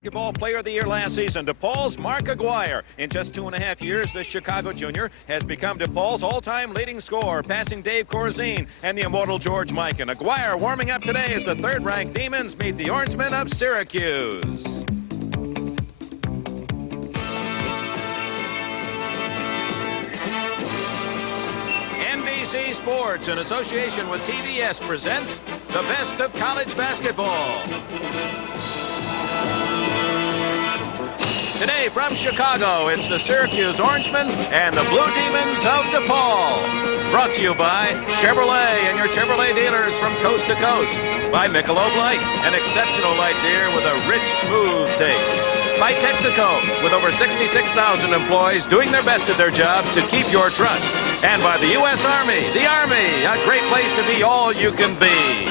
Basketball Player of the Year last season, DePaul's Mark McGuire. In just 2.5 years, this Chicago junior has become DePaul's all-time leading scorer, passing Dave Corzine and the immortal George Mikan. McGuire warming up today as the third-ranked Demons meet the Orangemen of Syracuse. NBC Sports, in association with TBS, presents the best of college basketball. Today from Chicago, it's the Syracuse Orangemen and the Blue Demons of DePaul. Brought to you by Chevrolet and your Chevrolet dealers from coast to coast. By Michelob Light, an exceptional light beer with a rich, smooth taste. By Texaco, with over 66,000 employees doing their best at their jobs to keep your trust. And by the U.S. Army, a great place to be all you can be.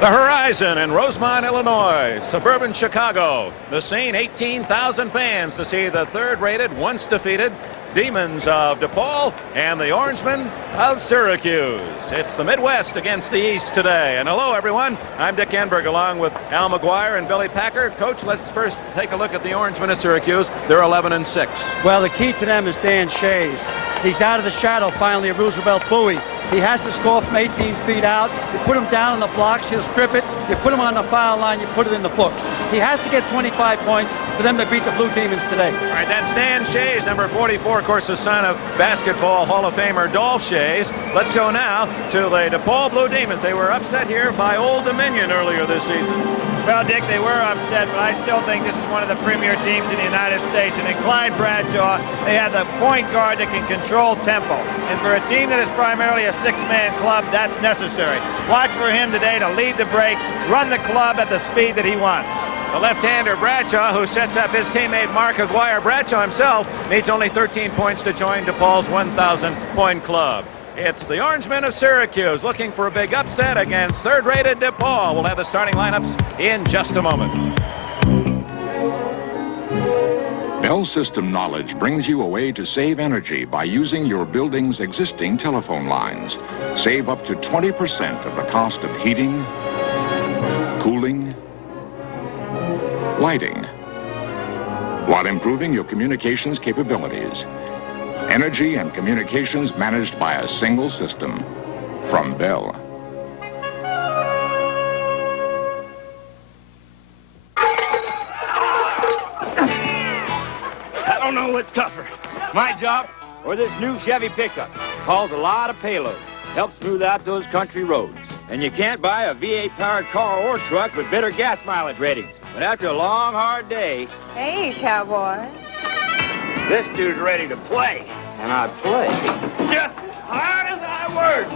The Horizon in Rosemont, Illinois, suburban Chicago. The scene, 18,000 fans to see the third-rated, once defeated Demons of DePaul and the Orangemen of Syracuse. It's the Midwest against the East today. And hello, everyone. I'm Dick Enberg, along with Al McGuire and Billy Packer. Coach, let's first take a look at the Orangemen of Syracuse. They're 11-6. Well, the key to them is Dan Shays. He's out of the shadow, finally, of Roosevelt Bowie. He has to score from 18 feet out. You put him down on the blocks, he'll strip it. You put him on the foul line, you put it in the books. He has to get 25 points for them to beat the Blue Demons today. All right, that's Dan Shays, number 44, of course, the son of basketball Hall of Famer Dolph Shays. Let's go now to the DePaul Blue Demons. They were upset here by Old Dominion earlier this season. Well, Dick, they were upset, but I still think this is one of the premier teams in the United States. And in Clyde Bradshaw, they have the point guard that can control tempo. And for a team that is primarily a six-man club, that's necessary. Watch for him today to lead the break, run the club at the speed that he wants. The left-hander Bradshaw, who sets up his teammate Mark McGuire. Bradshaw himself needs only 13 points to join DePaul's 1,000-point club. It's the Orangemen of Syracuse looking for a big upset against third-rated DePaul. We'll have the starting lineups in just a moment. Bell System knowledge brings you a way to save energy by using your building's existing telephone lines. Save up to 20% of the cost of heating, cooling, lighting, while improving your communications capabilities. Energy and communications managed by a single system from Bell. I don't know what's tougher, my job or this new Chevy pickup. Hauls a lot of payload, helps smooth out those country roads. And you can't buy a V8-powered car or truck with better gas mileage ratings. But after a long, hard day... Hey, cowboy. This dude's ready to play, and I play just as hard as I work.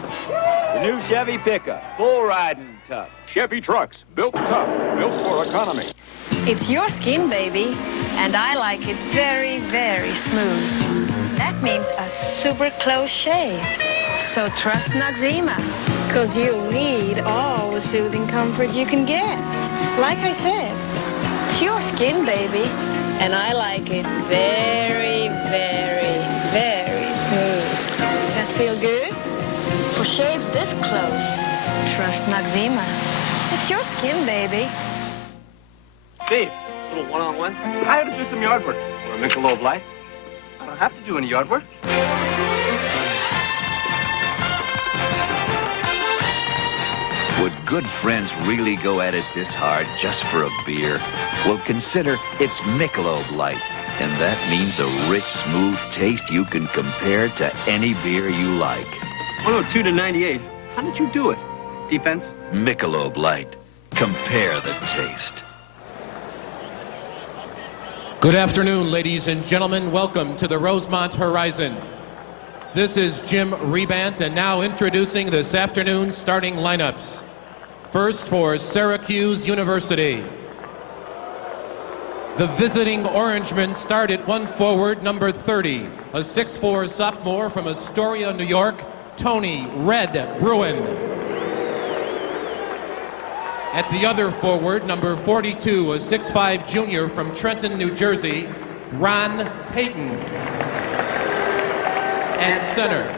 The new Chevy pickup, full riding tough. Chevy trucks, built tough, built for economy. It's your skin, baby, and I like it very, very smooth. That means a super close shave. So trust Noxzema, because you'll need all the soothing comfort you can get. Like I said, it's your skin, baby, and I like it very, very, very smooth. That feel good? For shaves this close, trust Noxzema. It's your skin, baby. Steve, a little one-on-one. I had to do some yard work. Want to Michelob Light? I don't have to do any yard work. Would good friends really go at it this hard just for a beer? Well, consider it's Michelob Light, and that means a rich, smooth taste you can compare to any beer you like. 102 to 98. How did you do it? Defense? Michelob Light. Compare the taste. Good afternoon, ladies and gentlemen. Welcome to the Rosemont Horizon. This is Jim Rebant, and now introducing this afternoon's starting lineups. First, for Syracuse University. The visiting Orangemen start at one forward, number 30, a 6'4" sophomore from Astoria, New York, Tony Red Bruin. At the other forward, number 42, a 6'5" junior from Trenton, New Jersey, Ron Payton. At center,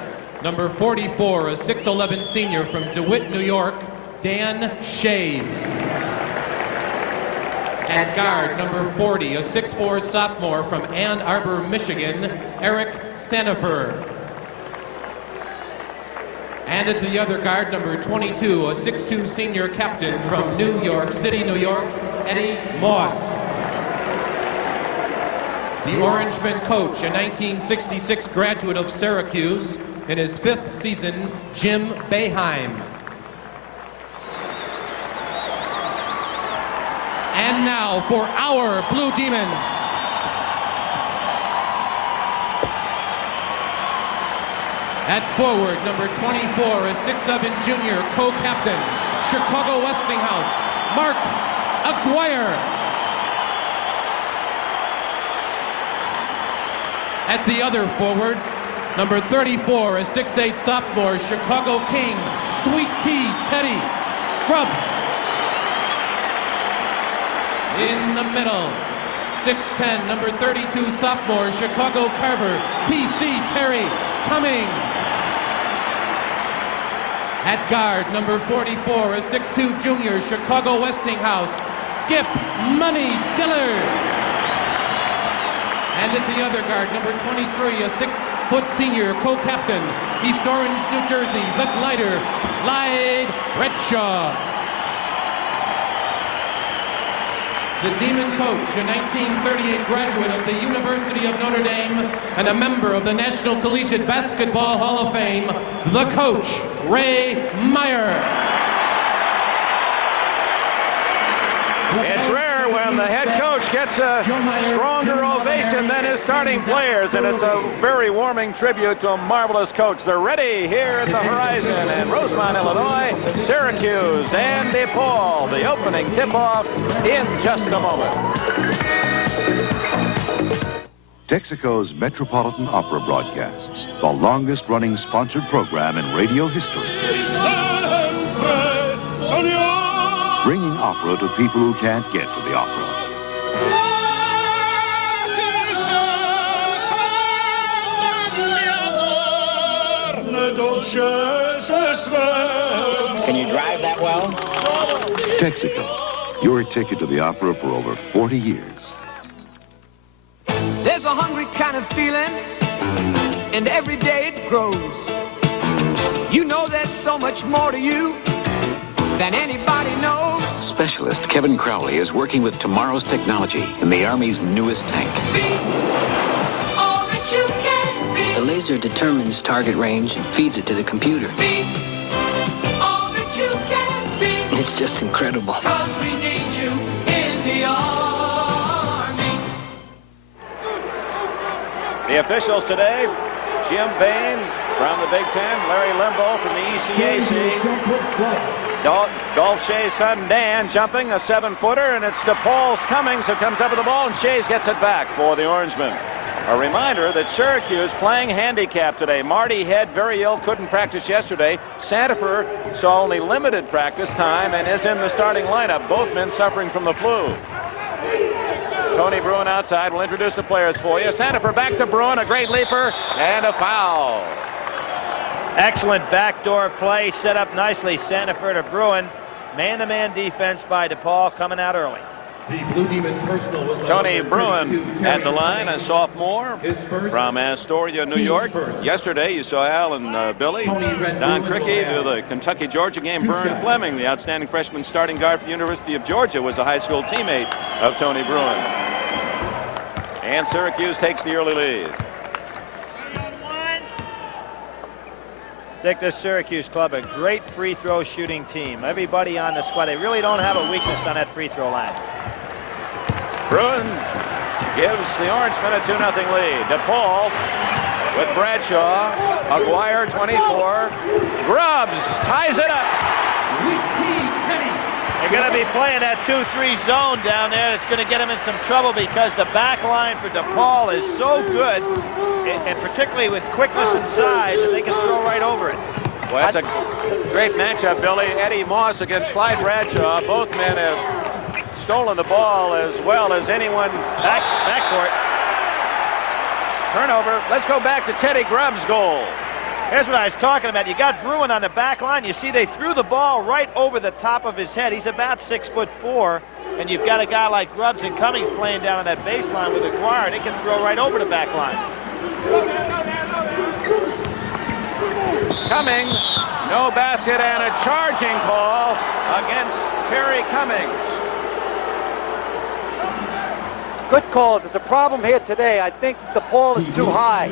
number 44, a 6'11" senior from DeWitt, New York, Dan Shays. At guard, number 40, a 6'4" sophomore from Ann Arbor, Michigan, Eric Sanifer. And at the other guard, number 22, a 6'2" senior captain from New York City, New York, Eddie Moss. The Orangemen coach, a 1966 graduate of Syracuse, in his 5th season, Jim Boeheim. And now for our Blue Demons. At forward, number 24, a 6'7" junior co-captain, Chicago Westinghouse, Mark McGuire. At the other forward, number 34, a 6'8" sophomore, Chicago King, Sweet Tea Teddy Grubbs. In the middle, 6'10", number 32, sophomore, Chicago Carver, T.C. Terry Cumming. At guard, number 44, a 6'2" junior, Chicago Westinghouse, Skip Money Dillard. And at the other guard, number 23, a 6-foot senior co-captain, East Orange, New Jersey, the glider, Clyde Redshaw. The Demon coach, a 1938 graduate of the University of Notre Dame and a member of the National Collegiate Basketball Hall of Fame, the coach, Ray Meyer. It's rare when the head coach gets a stronger ovation than his starting players, and it's a very warming tribute to a marvelous coach. They're ready here at the Horizon in Rosemont, Illinois, Syracuse and DePaul. The opening tip-off in just a moment. Texaco's Metropolitan Opera broadcasts, the longest-running sponsored program in radio history. Bringing opera to people who can't get to the opera. Can you drive that well? Texaco, your ticket to the opera for over 40 years. There's a hungry kind of feeling, and every day it grows. You know there's so much more to you than anybody knows. Specialist Kevin Crowley is working with tomorrow's technology in the Army's newest tank. Be all that you can be. The laser determines target range and feeds it to the computer. Be all that you can be. It's just incredible. 'Cause we need you in the Army. The officials today, Jim Bain from the Big Ten, Larry Limbaugh from the ECAC. Golf Shay's son Dan jumping a 7-footer, and it's DePaul's Cummings who comes up with the ball, and Shays gets it back for the Orangemen. A reminder that Syracuse playing handicap today. Marty Head very ill, couldn't practice yesterday. Sanifer saw only limited practice time and is in the starting lineup. Both men suffering from the flu. Tony Bruin outside will introduce the players for you. Sanifer back to Bruin, a great leaper, and a foul. Excellent backdoor play set up nicely. Sanifer to Bruin. Man-to-man defense by DePaul coming out early. Tony Bruin at the line, a sophomore from Astoria, New York. Yesterday you saw Al and Billy. Don Crickey to the Kentucky-Georgia game. Vern Fleming, the outstanding freshman starting guard for the University of Georgia, was a high school teammate of Tony Bruin. And Syracuse takes the early lead. I think this Syracuse club, a great free throw shooting team. Everybody on the squad, they really don't have a weakness on that free throw line. Bruin gives the Orangemen a 2-0 lead. DePaul with Bradshaw. McGuire 24. Grubbs ties it up. They're going to be playing that 2-3 zone down there. It's going to get them in some trouble because the back line for DePaul is so good, and particularly with quickness and size, that they can throw right over it. Well, that's a great matchup, Billy. Eddie Moss against Clyde Bradshaw. Both men have stolen the ball as well as anyone. Backcourt. Turnover. Let's go back to Teddy Grubbs' goal. Here's what I was talking about. You got Bruin on the back line. You see they threw the ball right over the top of his head. He's about 6'4", and you've got a guy like Grubbs and Cummings playing down on that baseline with McGuire. They can throw right over the back line. Cummings, no basket and a charging call against Terry Cummings. Good call. There's a problem here today. I think DePaul is too high.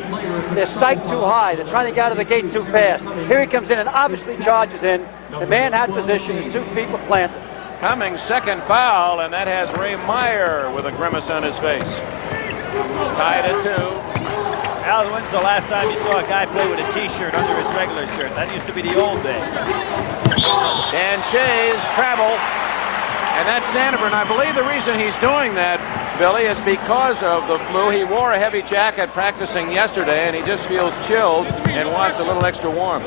They're psyched too high. They're trying to get out of the gate too fast. Here he comes in and obviously charges in. The man had position. His 2 feet were planted. Cummings' second foul, and that has Ray Meyer with a grimace on his face. It's tied at 2. Al, when's the last time you saw a guy play with a T-shirt under his regular shirt? That used to be the old days. Dan Shays travel, and that's Sanford. And I believe the reason he's doing that, Billy, is because of the flu. He wore a heavy jacket practicing yesterday, and he just feels chilled and wants a little extra warmth.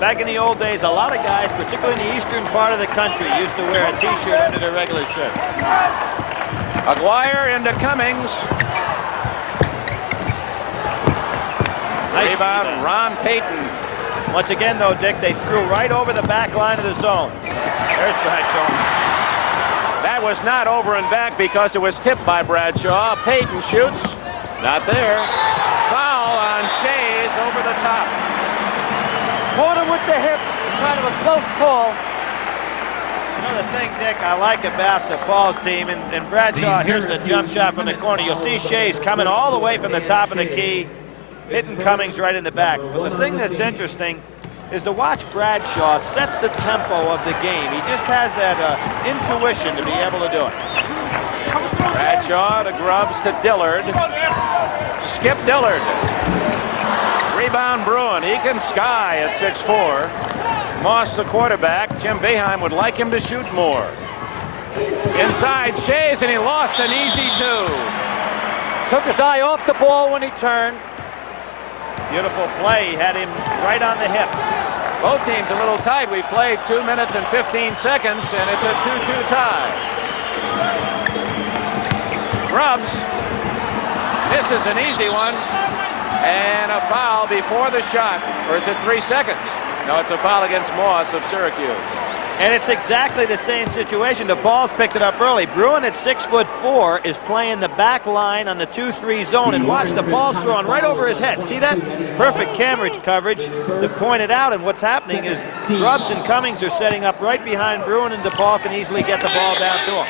Back in the old days, a lot of guys, particularly in the eastern part of the country, used to wear a T-shirt under their regular shirt. McGuire into Cummings. Nice rebound, Ron Payton. Once again, though, Dick, they threw right over the back line of the zone. There's Bradshaw. That was not over and back because it was tipped by Bradshaw. Payton shoots. Not there. Foul on Shays over the top. Caught him with the hip. Kind of a close call. Another thing, Dick, I like about the Paul's team, and Bradshaw, here's the jump shot from the corner. You'll see Shays coming all the way from the top of the key, hitting Cummings right in the back. But the thing that's interesting is to watch Bradshaw set the tempo of the game. He just has that intuition to be able to do it. Bradshaw to Grubbs to Dillard. Skip Dillard. Rebound Bruin. He can sky at 6'4". Moss the quarterback. Jim Boeheim would like him to shoot more. Inside Shays, and he lost an easy 2. Took his eye off the ball when he turned. Beautiful play. He had him right on the hip. Both teams a little tight. We played 2 minutes and 15 seconds, and it's a 2-2 tie. Grubbs. This is an easy one. And a foul before the shot. Or is it 3 seconds? No, it's a foul against Moss of Syracuse. And it's exactly the same situation. DePaul's picked it up early. Bruin at 6'4" is playing the back line on the 2-3 zone. And watch, DePaul's throwing right over his head. See that? Perfect camera coverage to point it out. And what's happening is Grubbs and Cummings are setting up right behind Bruin, and DePaul can easily get the ball down to him.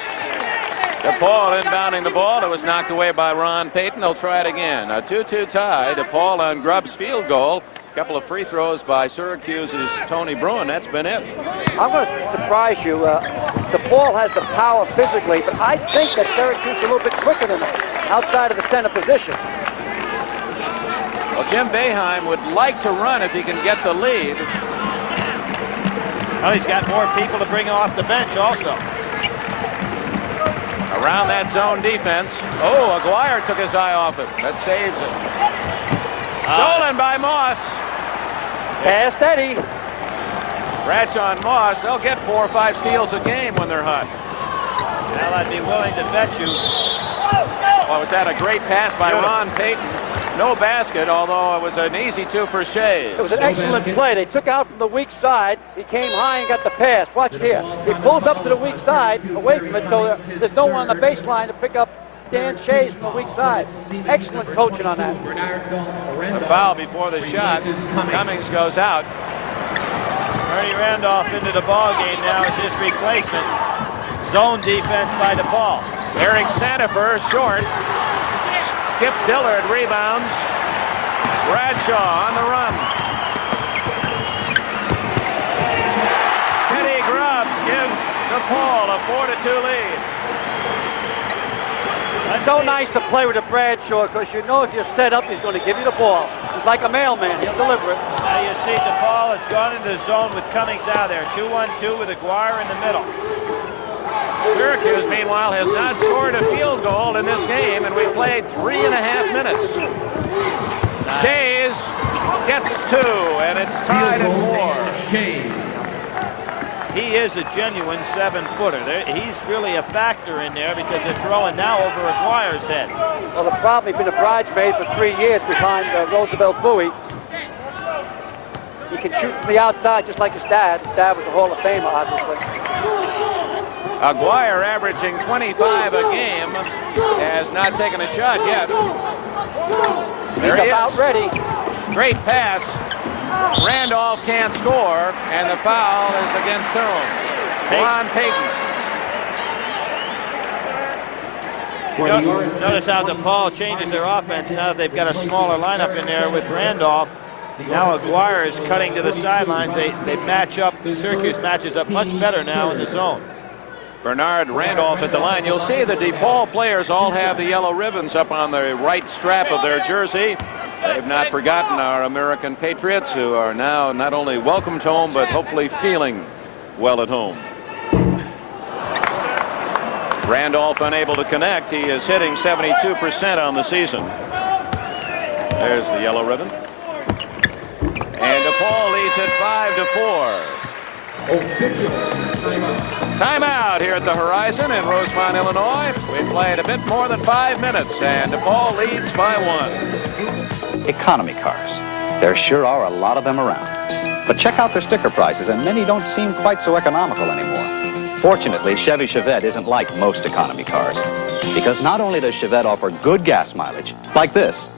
DePaul inbounding the ball. It was knocked away by Ron Payton. They'll try it again. A 2-2 tie. DePaul on Grubbs' field goal. A couple of free throws by Syracuse's Tony Bruin. That's been it. I'm going to surprise you. DePaul has the power physically, but I think that Syracuse is a little bit quicker than them outside of the center position. Well, Jim Boeheim would like to run if he can get the lead. Well, he's got more people to bring off the bench also. Around that zone defense. Oh, McGuire took his eye off it. That saves it. Stolen by Moss. Pass Eddie. Bradshaw and Moss, they'll get 4 or 5 steals a game when they're hot. Well, I'd be willing to bet you. Well, was that a great pass by Ron Payton? No basket, although it was an easy 2 for Shea. It was an excellent play. They took out from the weak side. He came high and got the pass. Watch it here. He pulls up to the weak side, away from it, so there's no one on the baseline to pick up Dan Shays from the weak side. Excellent coaching on that. A foul before the shot. Cummings goes out. Ernie Randolph into the ball game now as his replacement. Zone defense by DePaul. Eric Sandifer short. Skip Dillard rebounds. Bradshaw on the run. Teddy Grubbs gives DePaul a 4-2 lead. It's so nice to play with a Bradshaw because you know if you're set up, he's going to give you the ball. He's like a mailman. He'll deliver it. Now you see DePaul has gone into the zone with Cummings out there. 2-1-2 with McGuire in the middle. Syracuse, meanwhile, has not scored a field goal in this game, and we played 3.5 minutes. Shays gets 2, and it's tied at 4. He is a genuine 7-footer. He's really a factor in there because they're throwing now over McGuire's head. Well, the problem, he's been a bridesmaid for 3 years behind Roosevelt Bowie. He can shoot from the outside just like his dad. His dad was a Hall of Famer, obviously. McGuire averaging 25 a game, has not taken a shot yet. There He's about ready. Great pass. Randolph can't score, and the foul is against whom? Ron Payton. Notice how DePaul changes their offense now that they've got a smaller lineup in there with Randolph. Now McGuire is cutting to the sidelines. They match up. Syracuse matches up much better now in the zone. Bernard Randolph at the line. You'll see the DePaul players all have the yellow ribbons up on the right strap of their jersey. They've not forgotten our American patriots, who are now not only welcomed home, but hopefully feeling well at home. Randolph unable to connect. He is hitting 72% on the season. There's the yellow ribbon. And DePaul leads it 5-4. Timeout here at the Horizon in Rosemont, Illinois. We played a bit more than 5 minutes, and DePaul leads by 1. Economy cars. There sure are a lot of them around. But check out their sticker prices, and many don't seem quite so economical anymore. Fortunately, Chevy Chevette isn't like most economy cars, because not only does Chevette offer good gas mileage, like this,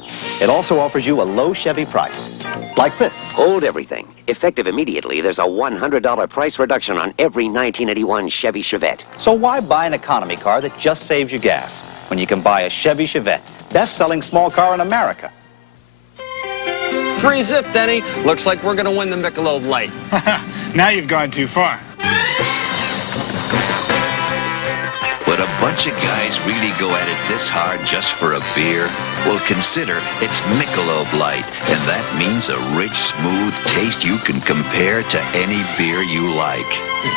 it also offers you a low Chevy price, like this. Hold everything. Effective immediately, there's a $100 price reduction on every 1981 Chevy Chevette. So why buy an economy car that just saves you gas, when you can buy a Chevy Chevette, best-selling small car in America? 3-zip, Denny. Looks like we're going to win the Michelob Light. Now you've gone too far. Would a bunch of guys really go at it this hard just for a beer? Well, consider it's Michelob Light, and that means a rich, smooth taste you can compare to any beer you like.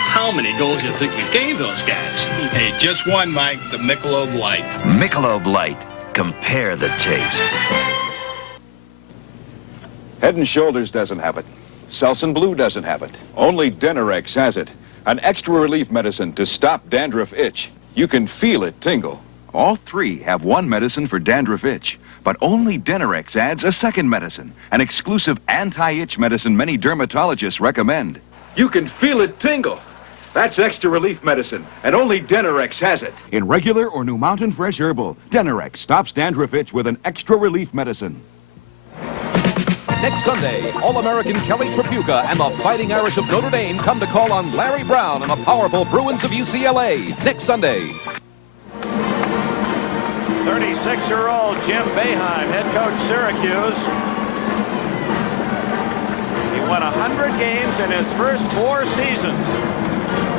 How many goals do you think we gave those guys? Hey, just one, Mike, the Michelob Light. Michelob Light. Compare the taste. Head and Shoulders doesn't have it. Selsun Blue doesn't have it. Only Denerex has it. An extra relief medicine to stop dandruff itch. You can feel it tingle. All three have one medicine for dandruff itch, but only Denerex adds a second medicine, an exclusive anti-itch medicine many dermatologists recommend. You can feel it tingle. That's extra relief medicine, and only Denerex has it. In regular or New Mountain Fresh Herbal, Denerex stops dandruff itch with an extra relief medicine. Next Sunday, All-American Kelly Tripucka and the Fighting Irish of Notre Dame come to call on Larry Brown and the powerful Bruins of UCLA. Next Sunday. 36-year-old Jim Boeheim, head coach Syracuse. He won 100 games in his first 4 seasons.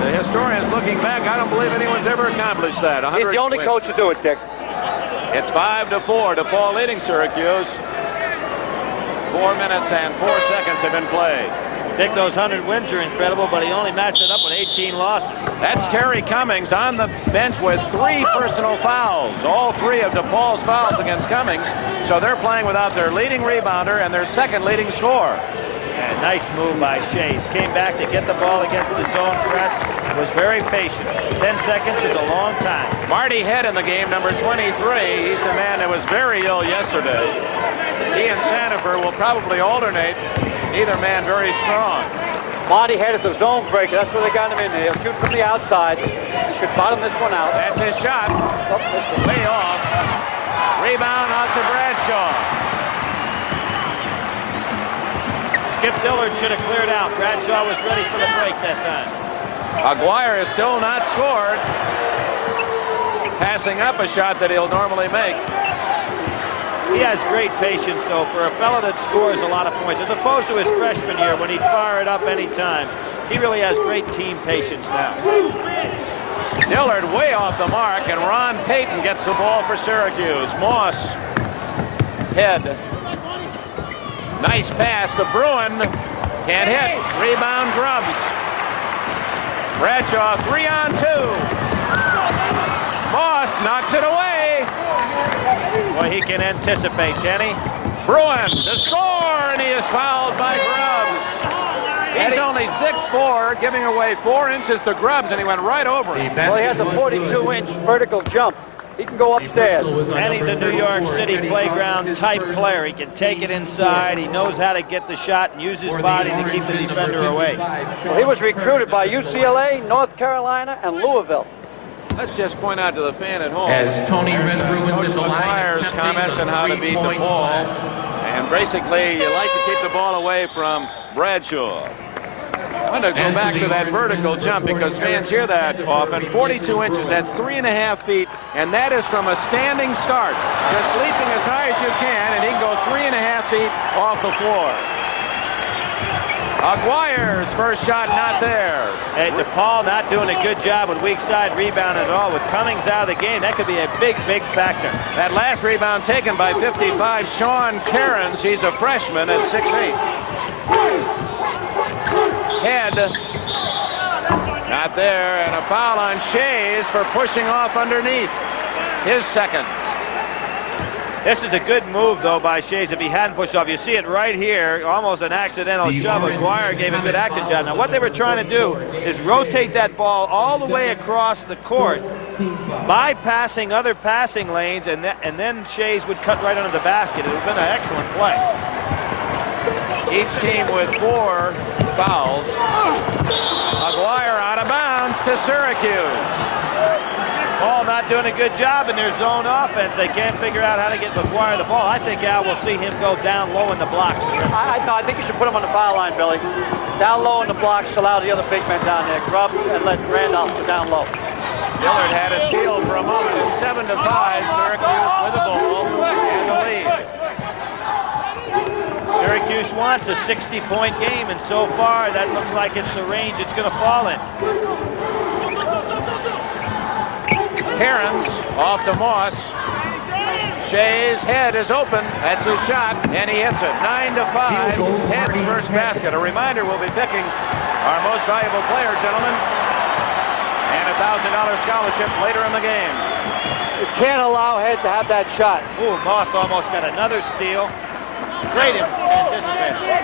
The historians looking back, I don't believe anyone's ever accomplished that. He's the only coach to do it, Dick. It's 5-4. DePaul leading Syracuse. 4 minutes and 4 seconds have been played. Dick, those 100 wins are incredible, but he only matched it up with 18 losses. That's Terry Cummings on the bench with 3 personal fouls. All 3 of DePaul's fouls against Cummings. So they're playing without their leading rebounder and their second leading scorer. And nice move by Shays. Came back to get the ball against the zone press. Was very patient. 10 seconds is a long time. Marty Head in the game, number 23. He's the man that was very ill yesterday. He and Sandifer will probably alternate. Neither man very strong. Marty Head is a zone breaker. That's where they got him in there. He'll shoot from the outside. He should bottom this one out. That's his shot. Way off. Rebound out to Bradshaw. Skip Dillard should have cleared out. Bradshaw was ready for the break that time. McGuire is still not scored. Passing up a shot that he'll normally make. He has great patience, though, for a fellow that scores a lot of points, as opposed to his freshman year when he'd fire it up any time. He really has great team patience now. Dillard way off the mark, and Ron Payton gets the ball for Syracuse. Moss, Head. Nice pass to Bruin. Can't hit. Rebound Grubbs. Bradshaw 3-on-2. Moss knocks it away. Well, he can anticipate, can he? Bruin to score, and he is fouled by Grubbs. He's only 6'4", giving away 4 inches to Grubbs, and he went right over him. Well, he has a 42-inch vertical jump. he can go upstairs. And he's a New York City playground type player. He can take it inside. He knows how to get the shot and use his body to keep the defender away. Well, he was recruited by UCLA, North Carolina, and Louisville. Let's just point out to the fan at home. As Tony Renfrew is the McGuire's comments on how to beat DePaul. And basically, you like to keep the ball away from Bradshaw. I'm going to go back to that vertical jump because fans hear that often. 42 inches, that's 3.5 feet, and that is from a standing start. Just leaping as high as you can, and he can go 3.5 feet off the floor. McGuire's first shot not there. Hey, DePaul not doing a good job with weak side rebounding at all. With Cummings out of the game, that could be a big, big factor. That last rebound taken by 55, Sean Cairns. He's a freshman at 6'8". Head not there, and a foul on Shays for pushing off underneath. His second. This is a good move, though, by Shays if he hadn't pushed off. You see it right here, almost an accidental shove. McGuire gave a good acting job. Now, what they were trying to do is rotate that ball all the way across the court, bypassing other passing lanes, and then Shays would cut right under the basket. It would have been an excellent play. Each team with 4 fouls. McGuire out of bounds to Syracuse. Ball not doing a good job in their zone offense. They can't figure out how to get McGuire the ball. I think, Al, we'll see him go down low in the blocks. I think you should put him on the foul line, Billy. Down low in the blocks, allow the other big men down there. Grubbs, and let Randolph go down low. Dillard had a steal for a moment. It's 7-5. Syracuse with the ball and the lead. Syracuse wants a 60-point game, and so far that looks like it's the range it's going to fall in. Cairns off to Moss. Shay's head is open. That's his shot, and he hits it. 9-5. Head's first basket. A reminder, we'll be picking our most valuable player, gentlemen, and a $1,000 scholarship later in the game. You can't allow Head to have that shot. Ooh, Moss almost got another steal. Great anticipation.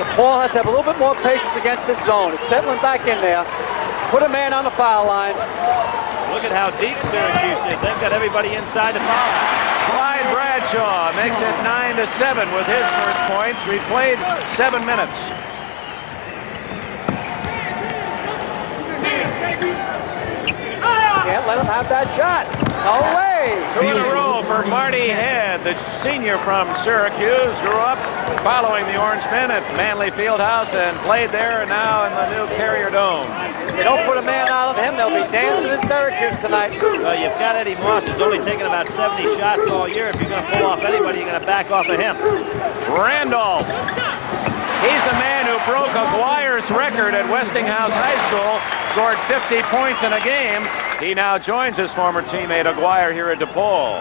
DePaul has to have a little bit more patience against this zone. It's settling back in there. Put a man on the foul line. Look at how deep Syracuse is. They've got everybody inside the foul line. Clyde Bradshaw makes it 9-7 with his first points. We played 7 minutes. Can't let him have that shot. No way. 2 in a row for Marty Head, the senior from Syracuse. Grew up following the Orangemen at Manley Fieldhouse and played there, and now in the new Carrier Dome. You don't put a man out on him, they'll be dancing in Syracuse tonight. Well, you've got Eddie Moss, who's only taken about 70 shots all year. If you're going to pull off anybody, you're going to back off of him. Randolph. He's the man who broke McGuire's record at Westinghouse High School, scored 50 points in a game. He now joins his former teammate McGuire here at DePaul.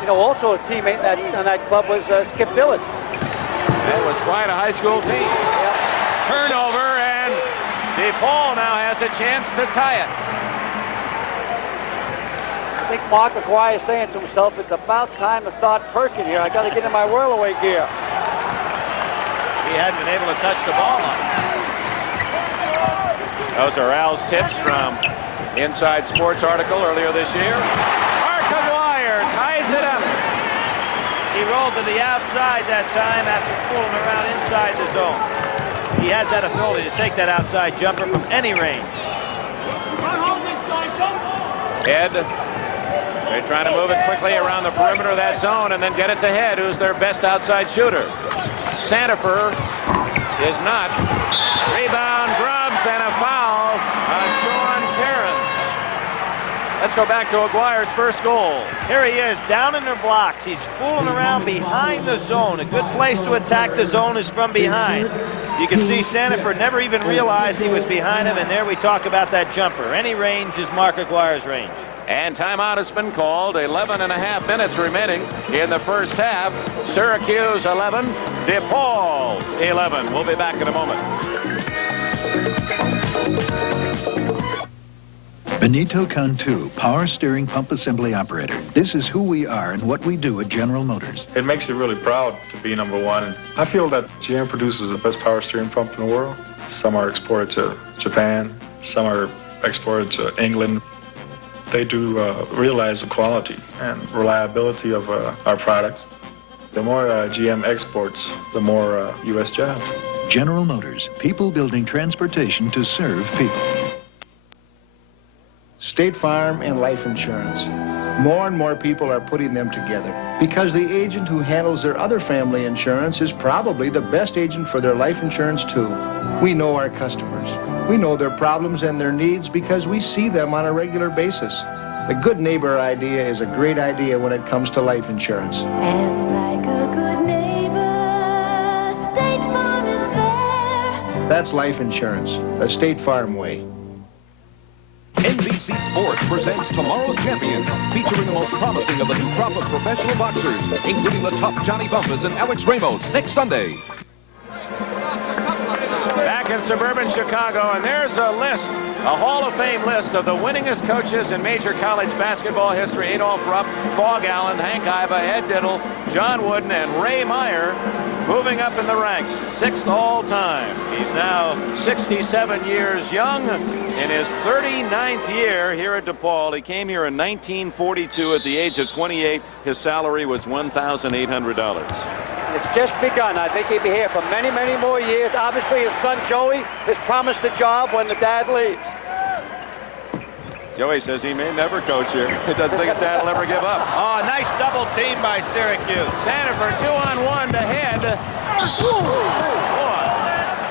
You know, also a teammate on that club was Skip Dillard. That was quite a high school team. Yep. Turnover, and DePaul now has a chance to tie it. I think Mark McGuire is saying to himself, it's about time to start perking here. I got to get in my whirlaway gear. He hadn't been able to touch the ball on it. Those are Al's tips from Inside Sports article earlier this year. Mark McGuire ties it up. He rolled to the outside that time after pulling around inside the zone. He has that ability to take that outside jumper from any range. Head, they're trying to move it quickly around the perimeter of that zone and then get it to Head, who's their best outside shooter. Sandifer is not. Rebound, Grubbs, and a foul on Sean Cairns. Let's go back to McGuire's first goal. Here he is, down in their blocks. He's fooling around behind the zone. A good place to attack the zone is from behind. You can see Sandifer never even realized he was behind him, and there we talk about that jumper. Any range is Mark McGuire's range. And timeout has been called. 11.5 minutes remaining in the first half. Syracuse 11, DePaul 11. We'll be back in a moment. Benito Cantu, power steering pump assembly operator. This is who we are and what we do at General Motors. It makes you really proud to be #1. I feel that GM produces the best power steering pump in the world. Some are exported to Japan, some are exported to England. they do realize the quality and reliability of our products. The more GM exports, the more U.S. jobs. General Motors, people building transportation to serve people. State Farm and life insurance. More and more people are putting them together because the agent who handles their other family insurance is probably the best agent for their life insurance too. We know our customers. We know their problems and their needs because we see them on a regular basis. The good neighbor idea is a great idea when it comes to life insurance. And like a good neighbor, State Farm is there. That's life insurance, the State Farm way. NBC Sports presents Tomorrow's Champions, featuring the most promising of the new crop of professional boxers, including the tough Johnny Bumpus and Alex Ramos, next Sunday. Back in suburban Chicago, and there's a list, a Hall of Fame list of the winningest coaches in major college basketball history. Adolph Rupp, Fog Allen, Hank Iba, Ed Diddle, John Wooden, and Ray Meyer moving up in the ranks, 6th all time. He's now 67 years young in his 39th year here at DePaul. He came here in 1942 at the age of 28. His salary was $1,800. It's just begun. I think he'll be here for many, many more years. Obviously, his son Joey has promised a job when the dad leaves. Joey says he may never coach here. He doesn't think his dad will ever give up. Oh, nice double team by Syracuse. Sanford 2-on-1 to Head.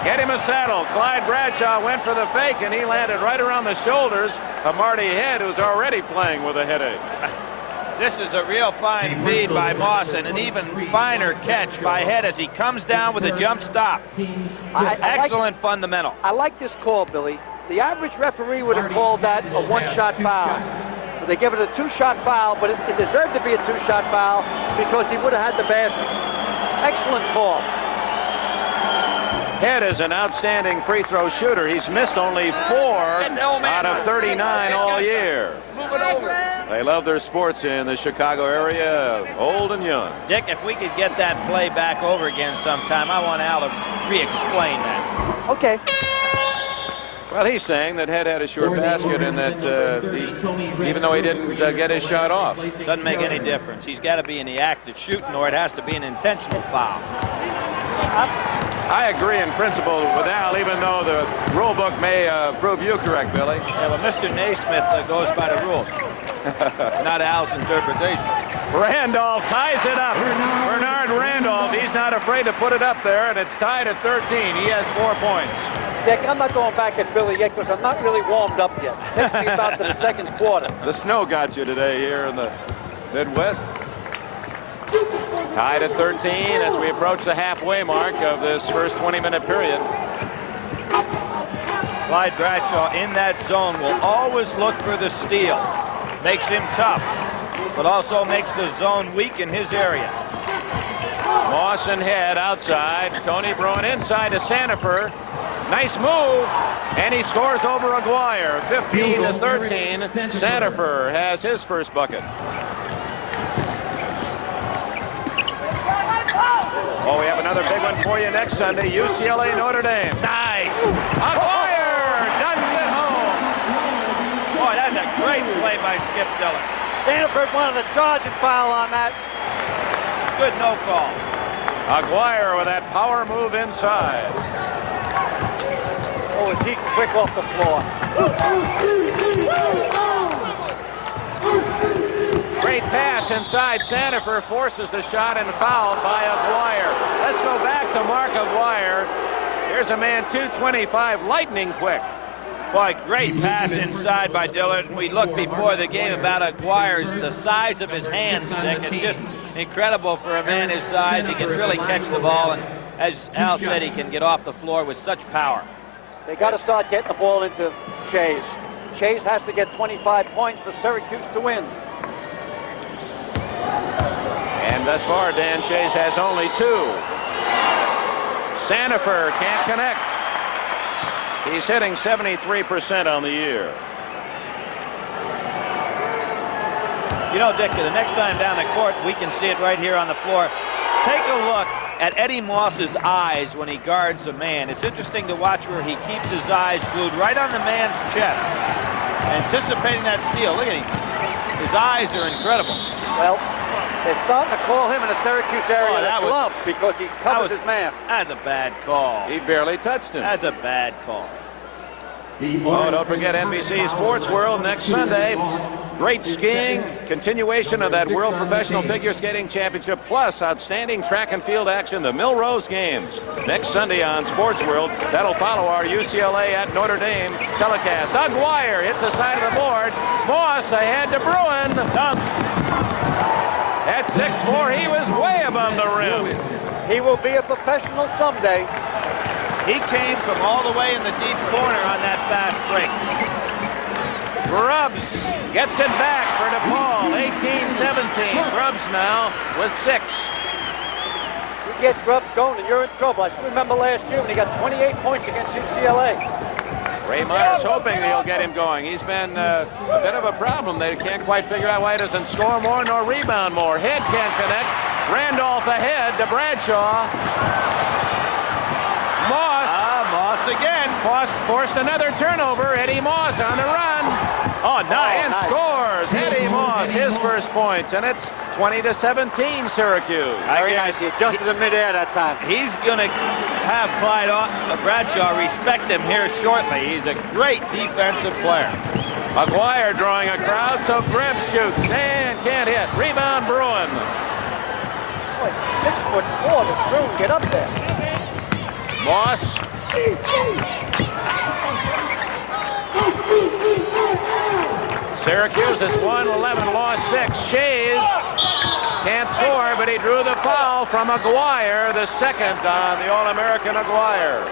Get him a saddle. Clyde Bradshaw went for the fake, and he landed right around the shoulders of Marty Head, who's already playing with a headache. This is a real fine feed by Moss, and an even finer catch by Head as he comes down with a jump stop. Excellent fundamental. I like this call, Billy. The average referee would have called that a one-shot foul. But they give it a two-shot foul, but it deserved to be a two-shot foul because he would have had the basket. Excellent call. Head is an outstanding free throw shooter. He's missed only 4 out of 39 all year. They love their sports in the Chicago area, old and young. Dick, if we could get that play back over again sometime, I want Al to re-explain that. Okay. Well, he's saying that Head had a short basket and that even though he didn't get his shot off. Doesn't make any difference. He's got to be in the act of shooting, or it has to be an intentional foul. I agree in principle with Al, even though the rule book may prove you correct, Billy. Yeah, well, Mr. Naismith goes by the rules, not Al's interpretation. Randolph ties it up. Bernard Randolph, he's not afraid to put it up there, and it's tied at 13. He has 4 points. Dick, I'm not going back at Billy yet because I'm not really warmed up yet. It takes me about to the second quarter. The snow got you today here in the Midwest. Tied at 13 as we approach the halfway mark of this first 20-minute period. Clyde Bradshaw in that zone will always look for the steal. Makes him tough, but also makes the zone weak in his area. Moss and Head outside. Tony Bruin inside to Sanford. Nice move, and he scores over McGuire. 15-13. Sanford has his first bucket. Oh, we have another big one for you next Sunday. UCLA Notre Dame. Nice. McGuire dumps it home. Boy, that's a great play by Skip Dillon. Sanford wanted a charging foul on that. Good no call. McGuire with that power move inside. Oh, is he quick off the floor. Great pass inside. Sanford forces the shot and fouled by McGuire. Let's go back to Mark McGuire. Here's a man 225, lightning quick. Boy, great pass inside by Dillard. And we looked before the game about McGuire's, the size of his hands, Dick. It's just incredible for a man his size. He can really catch the ball, and as Al said, he can get off the floor with such power. They got to start getting the ball into Shays. Shays has to get 25 points for Syracuse to win. And thus far, Dan Shays has only 2. Sanford can't connect. He's hitting 73% on the year. You know, Dick, the next time down the court, we can see it right here on the floor. Take a look at Eddie Moss's eyes when he guards a man. It's interesting to watch where he keeps his eyes glued right on the man's chest. anticipating that steal. Look at him. His eyes are incredible. Well, they're starting to call him in the Syracuse area that the glove because he covers his man. That's a bad call. He barely touched him. That's a bad call. Oh, don't forget NBC Sports World next Sunday. Great skiing, continuation of that World Professional Figure Skating Championship, plus outstanding track and field action, the Millrose Games. Next Sunday on Sports World. That'll follow our UCLA at Notre Dame telecast. McGuire hits the side of the board. Moss ahead to Bruin. Dunk. At 6'4", he was way above the rim. He will be a professional someday. He came from all the way in the deep corner on that fast break. Grubbs gets it back for DePaul, 18-17. Grubbs now with 6. You get Grubbs going and you're in trouble. I still remember last year when he got 28 points against UCLA. Ray Myers hoping he'll get him going. He's been a bit of a problem. They can't quite figure out why he doesn't score more nor rebound more. Head can't connect. Randolph ahead to Bradshaw. Moss again. Forced another turnover. Eddie Moss on the run. Oh, nice. And scores. Eddie Moss, his first points, and it's 20-17 Syracuse. Very nice. He adjusted in midair that time. He's going to have Clyde Bradshaw respect him here shortly. He's a great defensive player. McGuire drawing a crowd, so Gribbs shoots and can't hit. Rebound Bruin. Boy, 6'4", this Bruin, get up there. Moss. Syracuse has won 11, lost 6. Shays can't score, but he drew the foul from McGuire, the second on the All-American McGuire.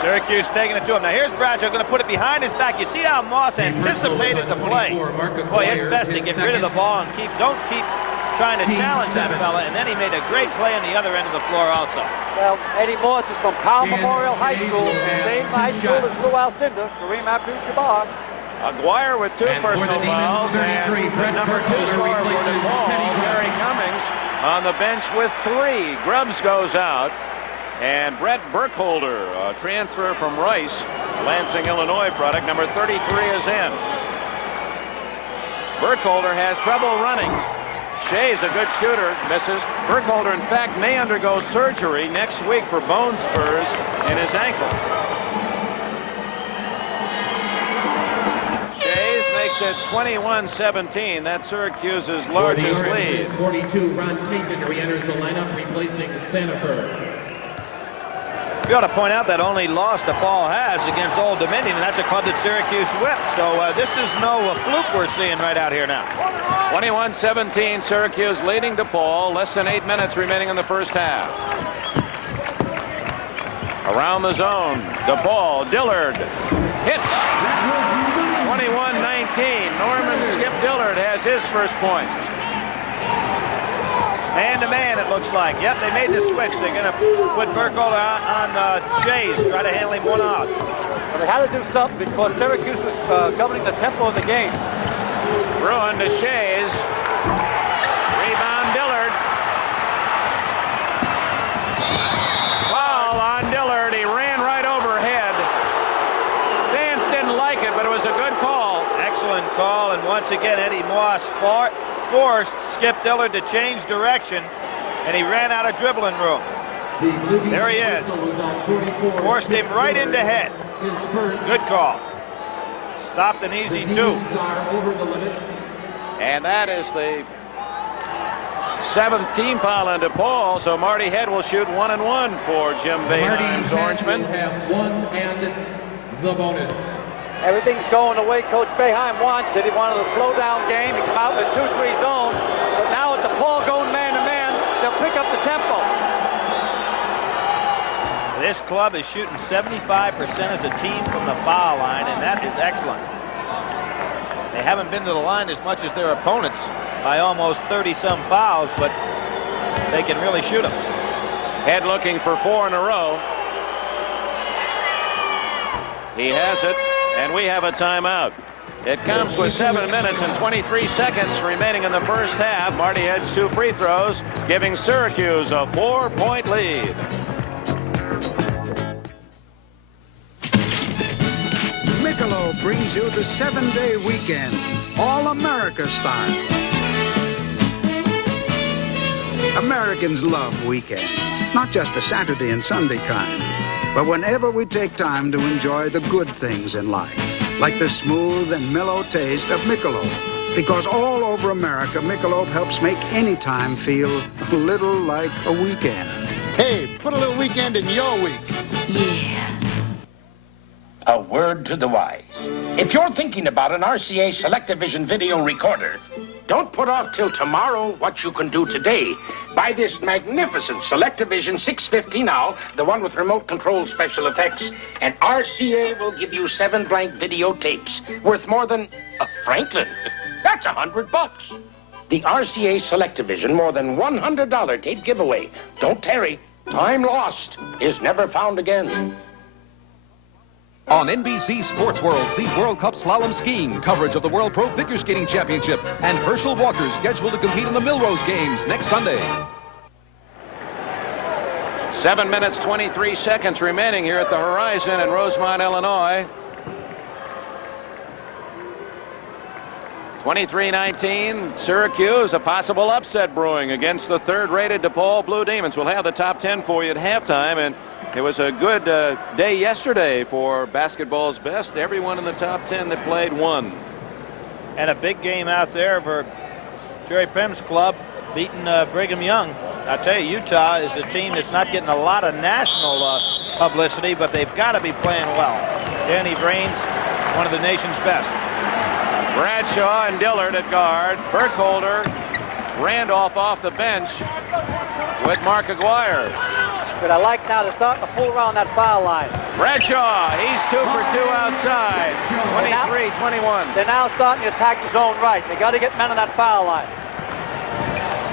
Syracuse taking it to him. Now here's Bradshaw going to put it behind his back. You see how Moss anticipated the play. Boy, it's best to get rid of the ball and don't keep trying to challenge that fella, and then he made a great play on the other end of the floor also. Well, Eddie Moss is from Powell Memorial High School, same high school as Lou Alcindor, Kareem Abdul-Jabbar. McGuire with 2 personal fouls, and the number 2 scorer for DePaul, Terry Cummings, on the bench with 3. Grubbs goes out, and Brett Burkholder, a transfer from Rice, Lansing, Illinois product, number 33 is in. Burkholder has trouble running. Shea's a good shooter, misses. Burkholder, in fact, may undergo surgery next week for bone spurs in his ankle. Shays makes it 21-17. That's Syracuse's largest lead. 42, Ron Clayton re-enters the lineup, replacing Sanford. We ought to point out that only loss DePaul has against Old Dominion, and that's a club that Syracuse whipped. So this is no fluke we're seeing right out here now. 21-17, Syracuse leading DePaul. Less than 8 minutes remaining in the first half. Around the zone, DePaul, Dillard hits. 21-19. Norman Skip Dillard has his first points. Man-to-man, it looks like. Yep, they made the switch. They're going to put Burkholder on Shays, try to handle him one out. Well, they had to do something because Syracuse was governing the tempo of the game. Bruin to Shays. Rebound Dillard. Foul on Dillard. He ran right overhead. Fans didn't like it, but it was a good call. Excellent call, and once again, Eddie Moss forced Skip Dillard to change direction, and he ran out of dribbling room. There he is. Forced him right into head. Good call. Stopped an easy 2. And that is the 7th team foul on DePaul, so Marty Head will shoot 1-1 for Jim Boeheim's Orangemen. Have 1 and the bonus. Everything's going the way Coach Boeheim wants it. He wanted a slow-down game. He come out in a 2-3 zone. But now with DePaul going man-to-man, they'll pick up the tempo. This club is shooting 75% as a team from the foul line, and that is excellent. They haven't been to the line as much as their opponents by almost 30-some fouls, but they can really shoot them. Head looking for 4 in a row. He has it. And we have a timeout. It comes with 7 minutes and 23 seconds remaining in the first half. Marty Head's 2 free throws, giving Syracuse a 4-point lead. Michelob now brings you the 7-day weekend, all America style. Americans love weekends, not just the Saturday and Sunday kind, but whenever we take time to enjoy the good things in life, like the smooth and mellow taste of Michelob. Because all over America, Michelob helps make any time feel a little like a weekend. Hey, put a little weekend in your week. Yeah. A word to the wise. If you're thinking about an RCA SelectaVision video recorder, don't put off till tomorrow what you can do today. Buy this magnificent SelectaVision 650 now, the one with remote control special effects, and RCA will give you 7 blank videotapes worth more than a Franklin. That's $100. The RCA SelectaVision more than $100 tape giveaway. Don't tarry. Time lost is never found again. On NBC Sports World, see World Cup slalom skiing, coverage of the World Pro Figure Skating Championship, and Herschel Walker scheduled to compete in the Millrose Games next Sunday. 7 minutes, 23 seconds remaining here at the Horizon in Rosemont, Illinois. 23-19, Syracuse, a possible upset brewing against the third-rated DePaul Blue Demons. We'll have the top 10 for you at halftime, and it was a good day yesterday for basketball's best. Everyone in the top 10 that played won. And a big game out there for Jerry Prim's club, beating Brigham Young. I tell you, Utah is a team that's not getting a lot of national publicity, but they've got to be playing well. Danny Brains, one of the nation's best. Bradshaw and Dillard at guard. Burkholder, Randolph off the bench with Mark McGuire. But I like now they're starting to fool around that foul line. Bradshaw, he's 2 for 2 outside. 23-21. They're now starting to attack the zone right. They got to get men on that foul line.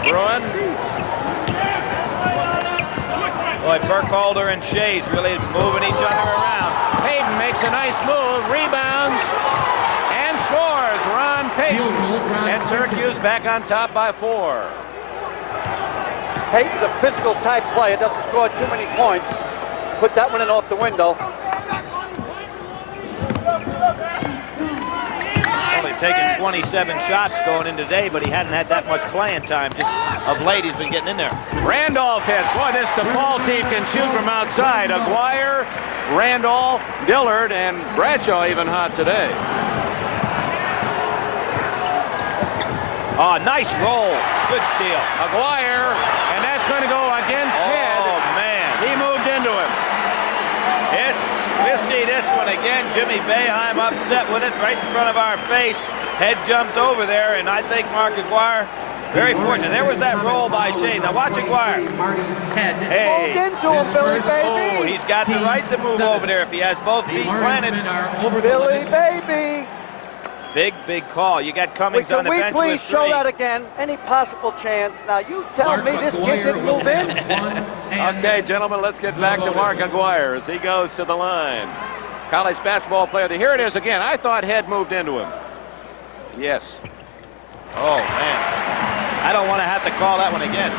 Bruin. Boy, Burkholder and Shays really moving each other around. Payton makes a nice move, rebounds, and scores. Ron Payton. And Syracuse back on top by 4. Payton's a physical type player, doesn't score too many points. Put that one in off the window. Only taken 27 shots going in today, but he hadn't had that much playing time. Just of late, he's been getting in there. Randolph hits. Boy, this DePaul team can shoot from outside. McGuire, Randolph, Dillard, and Bradshaw even hot today. Oh, nice roll. Good steal. McGuire, and that's going to go against Head. Oh, man. He moved into him. Yes, we'll see this one again. Jimmy Boeheim upset with it right in front of our face. Head jumped over there, and I think Mark McGuire, very fortunate. There was that roll by Shea. Now watch McGuire. Hey. Moved into him, Billy Baby. Oh, he's got the right to move over there if he has both feet planted. Billy Baby. Big call. You got Cummings on the bench with 3. Can we please show that again? Any possible chance? Now, you tell me this kid didn't move in? Okay, gentlemen, let's get back to Mark McGuire as he goes to the line. College basketball player. Here it is again. I thought Head moved into him. Yes. Oh, man. I don't want to have to call that one again.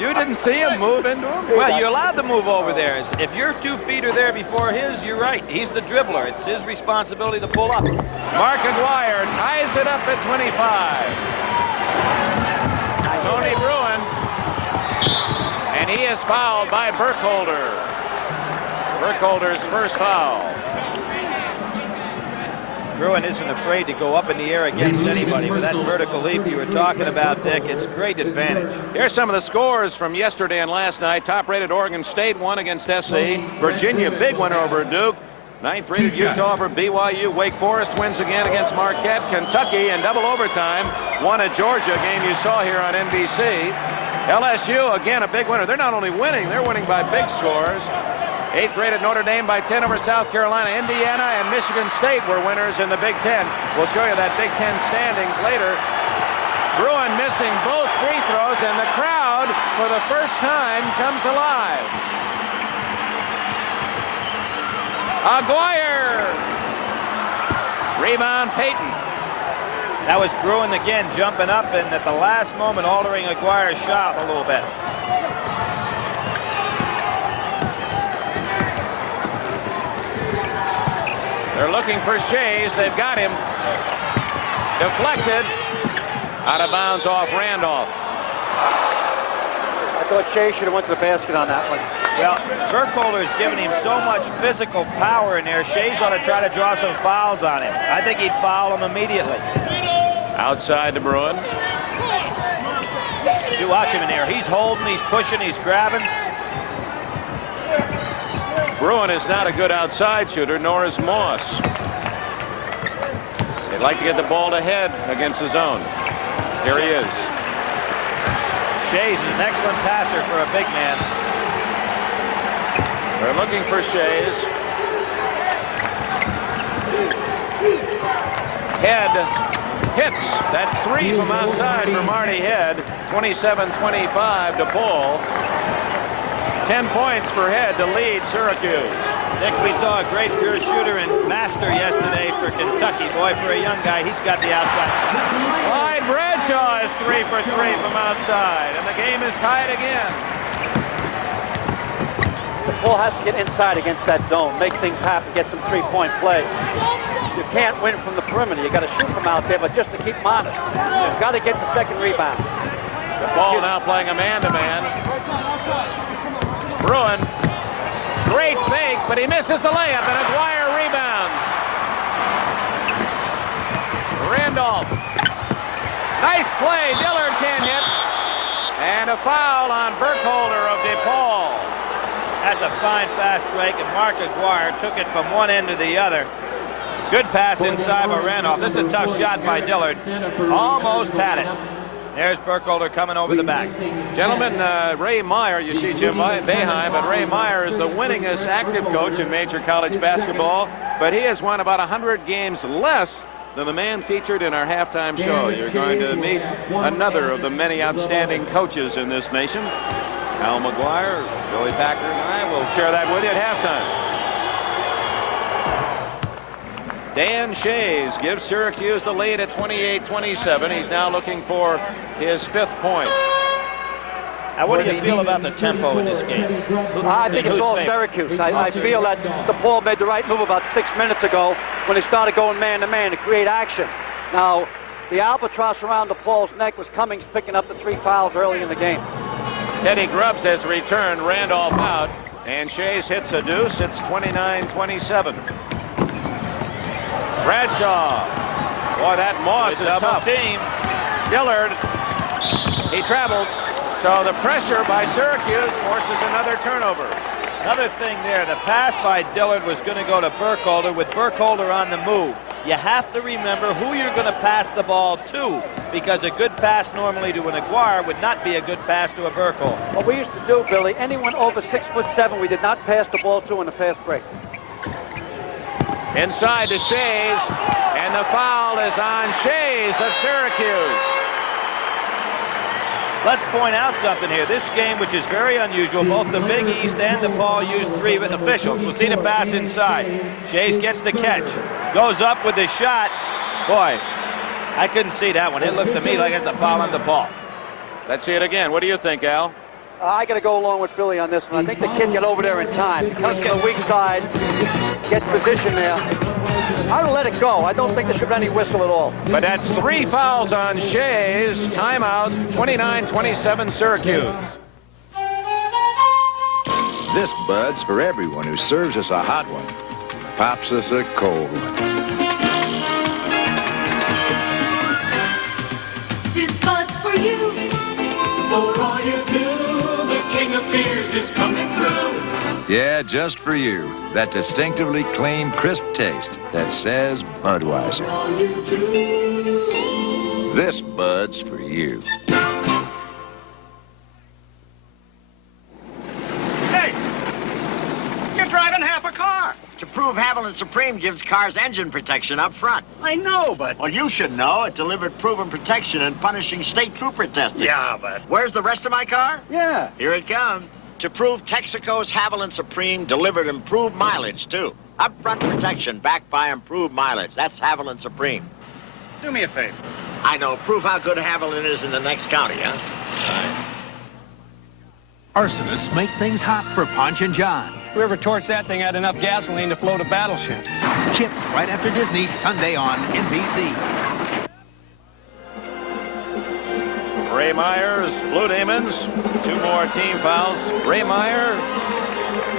You didn't see him move into him? Well, you're allowed to move over there. If your 2 feet are there before his, you're right. He's the dribbler. It's his responsibility to pull up. Mark McGuire ties it up at 25. Tony Bruin. And he is fouled by Burkholder. Burkholder's first foul. Bruin isn't afraid to go up in the air against anybody. With that vertical leap you were talking about, Dick, it's great advantage. Here's some of the scores from yesterday and last night. Top-rated Oregon State won against SC. Virginia, big winner over Duke. 9th-rated Utah over BYU. Wake Forest wins again against Marquette. Kentucky in double overtime won at Georgia, a game you saw here on NBC. LSU, again, a big winner. They're not only winning, they're winning by big scores. 8th-rated Notre Dame by 10 over South Carolina. Indiana and Michigan State were winners in the Big Ten. We'll show you that Big Ten standings later. Bruin missing both free throws, and the crowd, for the first time, comes alive. McGuire. Rebound, Payton. That was Bruin again jumping up and at the last moment altering McGuire's shot a little bit. They're looking for Shays. They've got him. Deflected. Out of bounds off Randolph. I thought Shea should have went to the basket on that one. Well, Burkholder's given him so much physical power in there. Shays ought to try to draw some fouls on him. I think he'd foul him immediately. Outside to Bruin. You watch him in there. He's holding, he's pushing, he's grabbing. Bruin is not a good outside shooter, nor is Moss. They'd like to get the ball to head against the zone. Here he is. Shays is an excellent passer for a big man. They're looking for Shays. Head hits. That's 3 from outside for Marty Head. 27-25 DePaul. 10 points for Head to lead Syracuse. Nick, we saw a great pure shooter in Master yesterday for Kentucky. Boy, for a young guy, he's got the outside shot. Clyde Bradshaw is 3 for 3 from outside, and the game is tied again. DePaul has to get inside against that zone, make things happen, get some three-point play. You can't win from the perimeter. You got to shoot from out there, but just to keep them honest, you've got to get the second rebound. DePaul now playing a man-to-man. Bruin, great fake, but he misses the layup, and McGuire rebounds. Randolph, nice play. Dillard can't hit, and a foul on Burkholder of DePaul. That's a fine fast break, and Mark McGuire took it from one end to the other. Good pass inside by Randolph. This is a tough shot by Dillard. Almost had it. There's Burkholder coming over the back. Gentlemen, Ray Meyer, you see Jim Boeheim, but Ray Meyer is the winningest active coach in major college basketball, but he has won about 100 games less than the man featured in our halftime show. You're going to meet another of the many outstanding coaches in this nation. Al McGuire, Billy Packer, and I will share that with you at halftime. Dan Shays gives Syracuse the lead at 28-27. He's now looking for his 5th point. Now, what do you feel about the tempo in this game? I think it's all Syracuse. I feel that DePaul made the right move about 6 minutes ago when they started going man-to-man to create action. Now, the albatross around DePaul's neck was Cummings picking up the 3 fouls early in the game. Teddy Grubbs has returned Randolph out, and Shays hits a deuce. It's 29-27. Bradshaw. Boy, that Moss is tough. Team. Dillard. He traveled. So the pressure by Syracuse forces another turnover. Another thing there, the pass by Dillard was going to go to Burkholder with Burkholder on the move. You have to remember who you're going to pass the ball to, because a good pass normally to an McGuire would not be a good pass to a Burkholder. What we used to do, Billy, anyone over 6'7", we did not pass the ball to in the fast break. Inside to Shays, and the foul is on Shays of Syracuse. Let's point out something here. This game, which is very unusual, both the Big East and DePaul used 3 officials. We'll see the pass inside. Shays gets the catch, goes up with the shot. Boy, I couldn't see that one. It looked to me like it's a foul on DePaul. Let's see it again. What do you think, Al? I got to go along with Billy on this one. I think the kid got over there in time. He comes to the weak side, gets position there. I would let it go. I don't think there should be any whistle at all. But that's 3 fouls on Shays. Timeout, 29-27 Syracuse. This Bud's for everyone who serves us a hot one, pops us a cold one. This Bud's for you. For all you do, the king of beers is coming through. Yeah, just for you. That distinctively clean, crisp taste that says Budweiser. For all you do. This Bud's for you. Hey! You're driving half a car. To prove Haviland Supreme gives cars engine protection up front. I know, but... Well, you should know. It delivered proven protection in punishing state trooper testing. Yeah, but... Where's the rest of my car? Yeah. Here it comes. To prove Texaco's Haviland Supreme delivered improved mileage, too. Upfront protection backed by improved mileage. That's Haviland Supreme. Do me a favor. I know. Prove how good Haviland is in the next county, huh? Arsonists make things hot for Ponch and John. Whoever torched that thing had enough gasoline to float a battleship. Chips right after Disney, Sunday on NBC. Ray Myers, Blue Demons. 2 more team fouls. Ray Meyer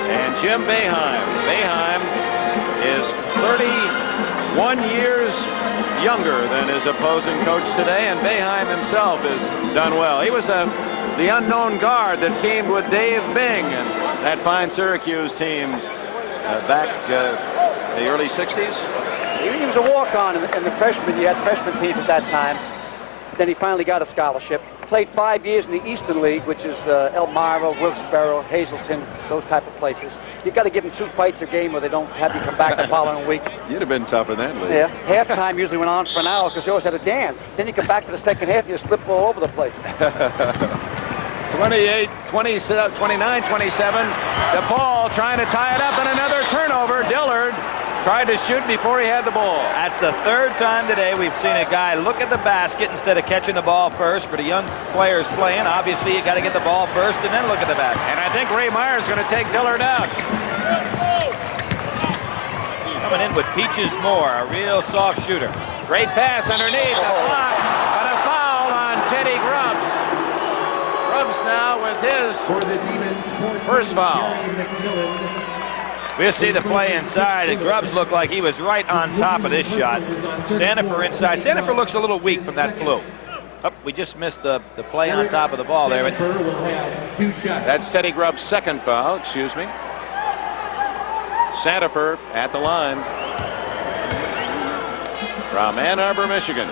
and Jim Boeheim. Boeheim is 31 years younger than his opposing coach today, and Boeheim himself has done well. He was the unknown guard that teamed with Dave Bing and that fine Syracuse teams back the early 60s. He was a walk-on in the freshman. You had freshman teams at that time. Then he finally got a scholarship. Played 5 years in the Eastern League, which is Elmira, Wilkes-Barre, Hazleton, those type of places. You got to give them 2 fights a game or they don't have you come back the following week. You'd have been tough in that league. Yeah, halftime usually went on for an hour because you always had a dance. Then you come back to the second half, you slip all over the place. 28, 27, 29, 27. DePaul trying to tie it up, and another turnover. Dillard tried to shoot before he had the ball. That's the 3rd time today we've seen a guy look at the basket instead of catching the ball first. For the young players playing, obviously you got to get the ball first and then look at the basket. And I think Ray Meyer is going to take Dillard out. Coming in with Peaches Moore, a real soft shooter. Great pass underneath, a block, and a foul on Teddy Grubbs. Grubbs now with his first foul. We'll see the play inside, and Grubbs looked like he was right on top of this shot. Sandifer inside. Sandifer looks a little weak from that flu. Oh, we just missed the play on top of the ball there. That's Teddy Grubbs' 2nd foul, excuse me. Sandifer at the line from Ann Arbor, Michigan.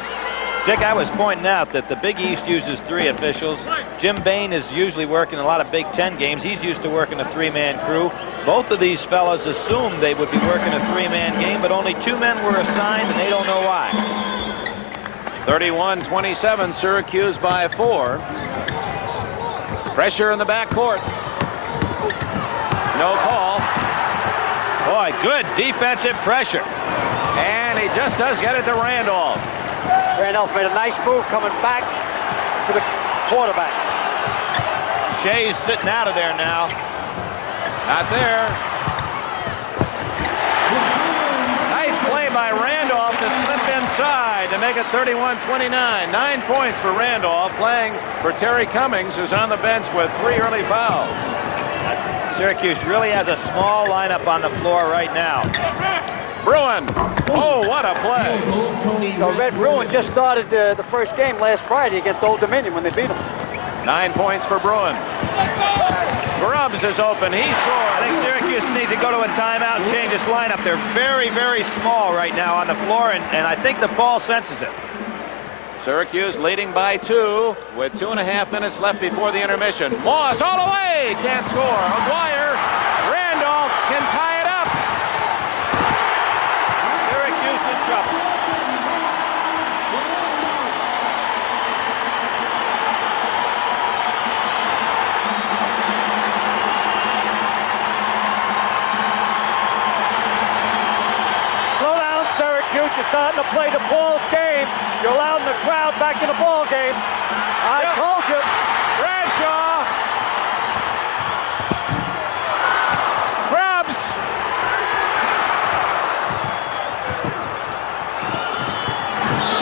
Dick, I was pointing out that the Big East uses 3 officials. Jim Bain is usually working a lot of Big Ten games. He's used to working a 3-man crew. Both of these fellas assumed they would be working a 3-man game, but only 2 men were assigned, and they don't know why. 31-27, Syracuse by 4. Pressure in the backcourt. No call. Boy, good defensive pressure. And he just does get it to Randolph. Randolph made a nice move coming back to the quarterback. Shea's sitting out of there now. Not there. Nice play by Randolph to slip inside to make it 31-29. 9 points for Randolph, playing for Terry Cummings, who's on the bench with 3 early fouls. Syracuse really has a small lineup on the floor right now. Bruin. Oh, what a play. Red Bruin just started the first game last Friday against Old Dominion when they beat them. 9 points for Bruin. Grubbs is open. He scores. I think Syracuse needs to go to a timeout and change its lineup. They're very, very small right now on the floor, and I think DePaul senses it. Syracuse leading by 2 with 2.5 minutes left before the intermission. Moss all the way. Can't score. McGuire. Randolph can tie it up. Syracuse in trouble. Slow down, Syracuse. You're starting to play DePaul's game. You're allowing the crowd back in the ball game. I told you. Bradshaw. Grubbs.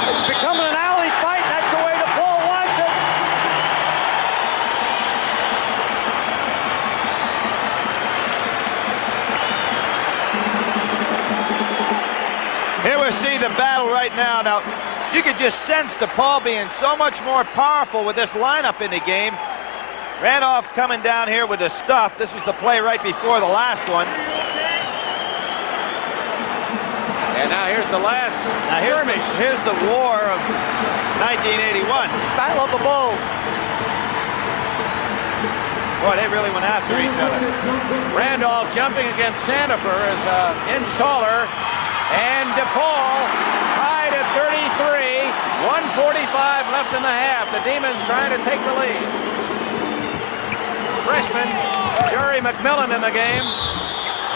It's becoming an alley fight. That's the way DePaul wants it. Here we see the battle right now. Now, you could just sense DePaul being so much more powerful with this lineup in the game. Randolph coming down here with the stuff. This was the play right before the last one. And now here's the last skirmish. Here's the war of 1981. Battle of the Bulls. Boy, they really went after each other. Randolph jumping against Sandifer is an inch taller. And DePaul tied at 33. 1:45 left in the half. The Demons trying to take the lead. Freshman Jerry McMillan in the game.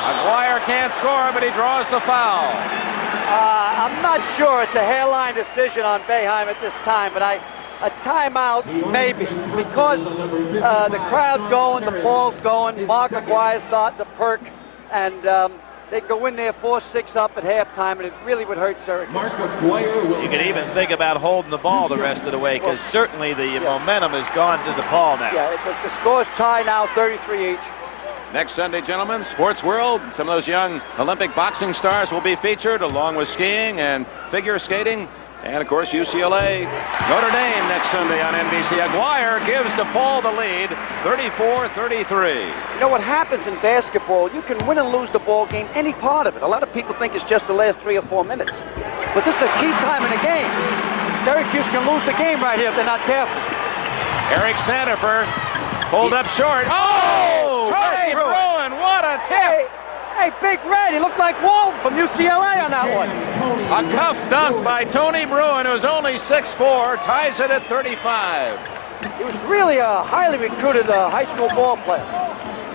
McGuire can't score, but he draws the foul. I'm not sure it's a hairline decision on Boeheim at this time, but A timeout, maybe, because the crowd's going, the ball's going, Mark McGuire's starting to perk, and they go in there 4-6 up at halftime, and it really would hurt Syracuse. You could even think about holding the ball the rest of the way, because certainly the momentum has gone to DePaul now. Yeah, the score's tied now, 33 each. Next Sunday, gentlemen, Sports World. Some of those young Olympic boxing stars will be featured, along with skiing and figure skating. And, of course, UCLA, Notre Dame next Sunday on NBC. McGuire gives DePaul the lead, 34-33. You know what happens in basketball, you can win and lose the ball game, any part of it. A lot of people think it's just the last 3 or 4 minutes. But this is a key time in the game. Syracuse can lose the game right here if they're not careful. Eric Sandifer pulled up short. Oh! Tony Bruin, what a tip! Hey, Big Red, he looked like Walton from UCLA on that one. A cuff dunk by Tony Bruin, who's only 6'4", ties it at 35. He was really a highly recruited high school ball player.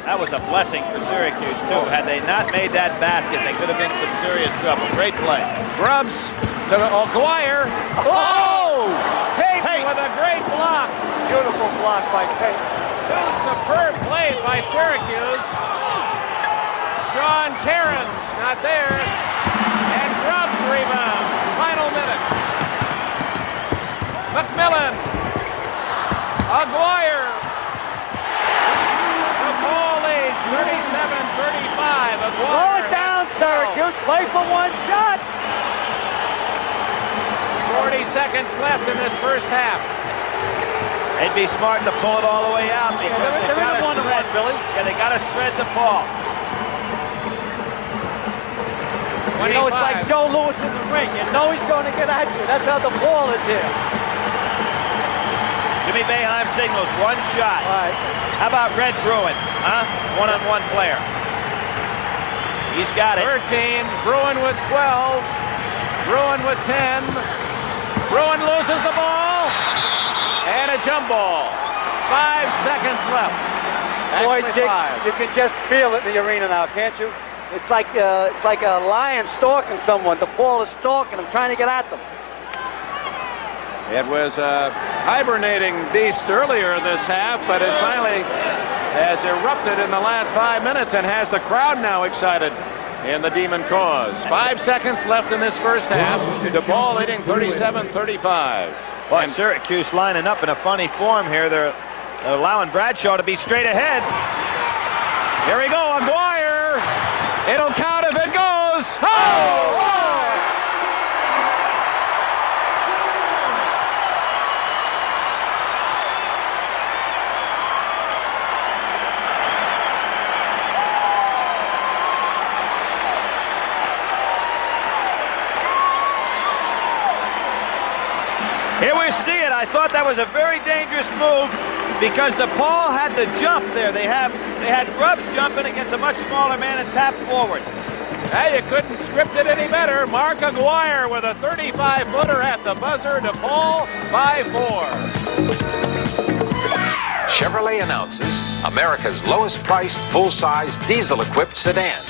That was a blessing for Syracuse, too. Had they not made that basket, they could have been some serious trouble. Great play. Grubbs to McGuire. Oh! Payton with a great block. Beautiful block by Payton. 2 superb plays by Syracuse. Sean Cairns not there. And Grubbs rebound. Final minute. McMillan. McGuire. DePaul leads 37-35. Slow it down, Syracuse. Play for one shot. 40 seconds left in this first half. They'd be smart to pull it all the way out because they've got to spread, Billy. Yeah, they got to spread the ball. You know, it's like Joe Louis in the ring. You know he's going to get at you. That's how the ball is here. Jimmy Boeheim signals one shot. All right. How about Red Bruin? Huh? One-on-one player. He's got it. 13. Bruin with 12. Bruin with 10. Bruin loses the ball. And a jump ball. 5 seconds left. Boy, Actually, Dick, 5. you can just feel it in the arena now, can't you? It's like a lion stalking someone. The ball is stalking them, trying to get at them. It was a hibernating beast earlier in this half, but it finally has erupted in the last 5 minutes and has the crowd now excited in the Demon cause. 5 seconds left in this first half. DePaul leading 37-35. Well, Syracuse lining up in a funny form here. They're allowing Bradshaw to be straight ahead. Here we go, McGuire. It'll count if it goes. Oh! Here we see it. I thought that was a very dangerous move because DePaul had the jump there. They had Grubbs jumping against a much smaller man and tap forward. Hey, you couldn't script it any better. Mark McGuire with a 35-footer at the buzzer. DePaul by 4. Chevrolet announces America's lowest priced full-size diesel-equipped sedan,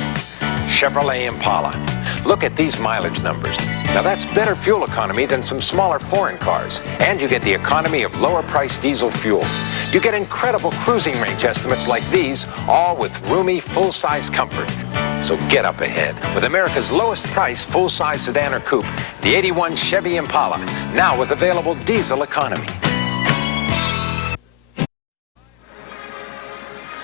Chevrolet Impala. Look at these mileage numbers. Now that's better fuel economy than some smaller foreign cars, and you get the economy of lower priced diesel fuel. You get incredible cruising range estimates like these, all with roomy full-size comfort. So get up ahead with America's lowest price full-size sedan or coupe, the 81 Chevy Impala, now with available diesel economy.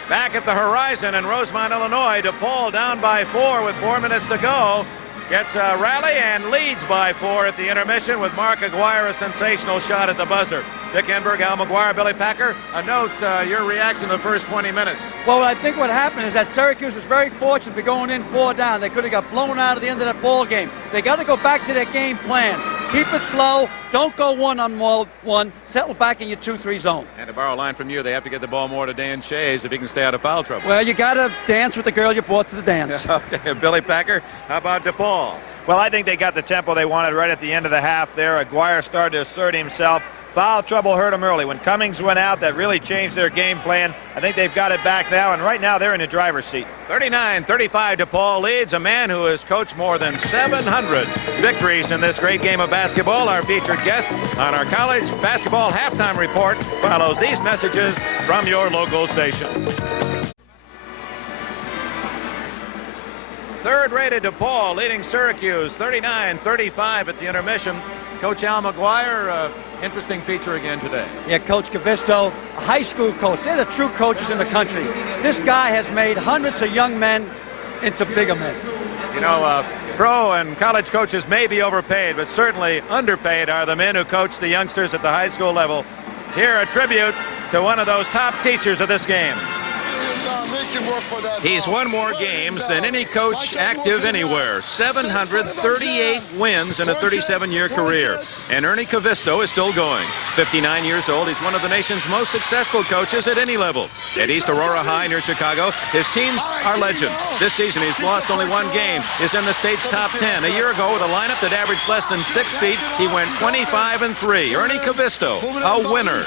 Back at the Horizon in Rosemont, Illinois, DePaul down by 4 with 4 minutes to go. Gets a rally and leads by 4 at the intermission with Mark McGuire, a sensational shot at the buzzer. Dick Enberg, Al McGuire, Billy Packer. A note, your reaction to the first 20 minutes. Well, I think what happened is that Syracuse was very fortunate for going in 4 down. They could have got blown out at the end of that ball game. They got to go back to their game plan. Keep it slow. Don't go 1-on-1. Settle back in your 2-3 zone. And to borrow a line from you, they have to get the ball more to Dan Shays if he can stay out of foul trouble. Well, you got to dance with the girl you brought to the dance. Okay, Billy Packer, how about DePaul? Well, I think they got the tempo they wanted right at the end of the half there. McGuire started to assert himself. Foul trouble hurt him early. When Cummings went out, that really changed their game plan. I think they've got it back now, and right now they're in the driver's seat. 39-35 DePaul leads a man who has coached more than 700 victories in this great game of basketball. Our featured guest on our college basketball halftime report follows these messages from your local station. Third-rated DePaul leading Syracuse 39-35 at the intermission. Coach Al McGuire, interesting feature again today. Yeah, Coach Kivisto, a high school coach. They're the true coaches in the country. This guy has made hundreds of young men into bigger men. You know, pro and college coaches may be overpaid, but certainly underpaid are the men who coach the youngsters at the high school level. Here, a tribute to one of those top teachers of this game. He's won more games than any coach active anywhere. 738 wins in a 37-year career. And Ernie Kivisto is still going. 59 years old, he's one of the nation's most successful coaches at any level. At East Aurora High near Chicago, his teams are legend. This season, he's lost only one game, is in the state's top 10. A year ago, with a lineup that averaged less than 6 feet, he went 25-3. Ernie Kivisto, a winner.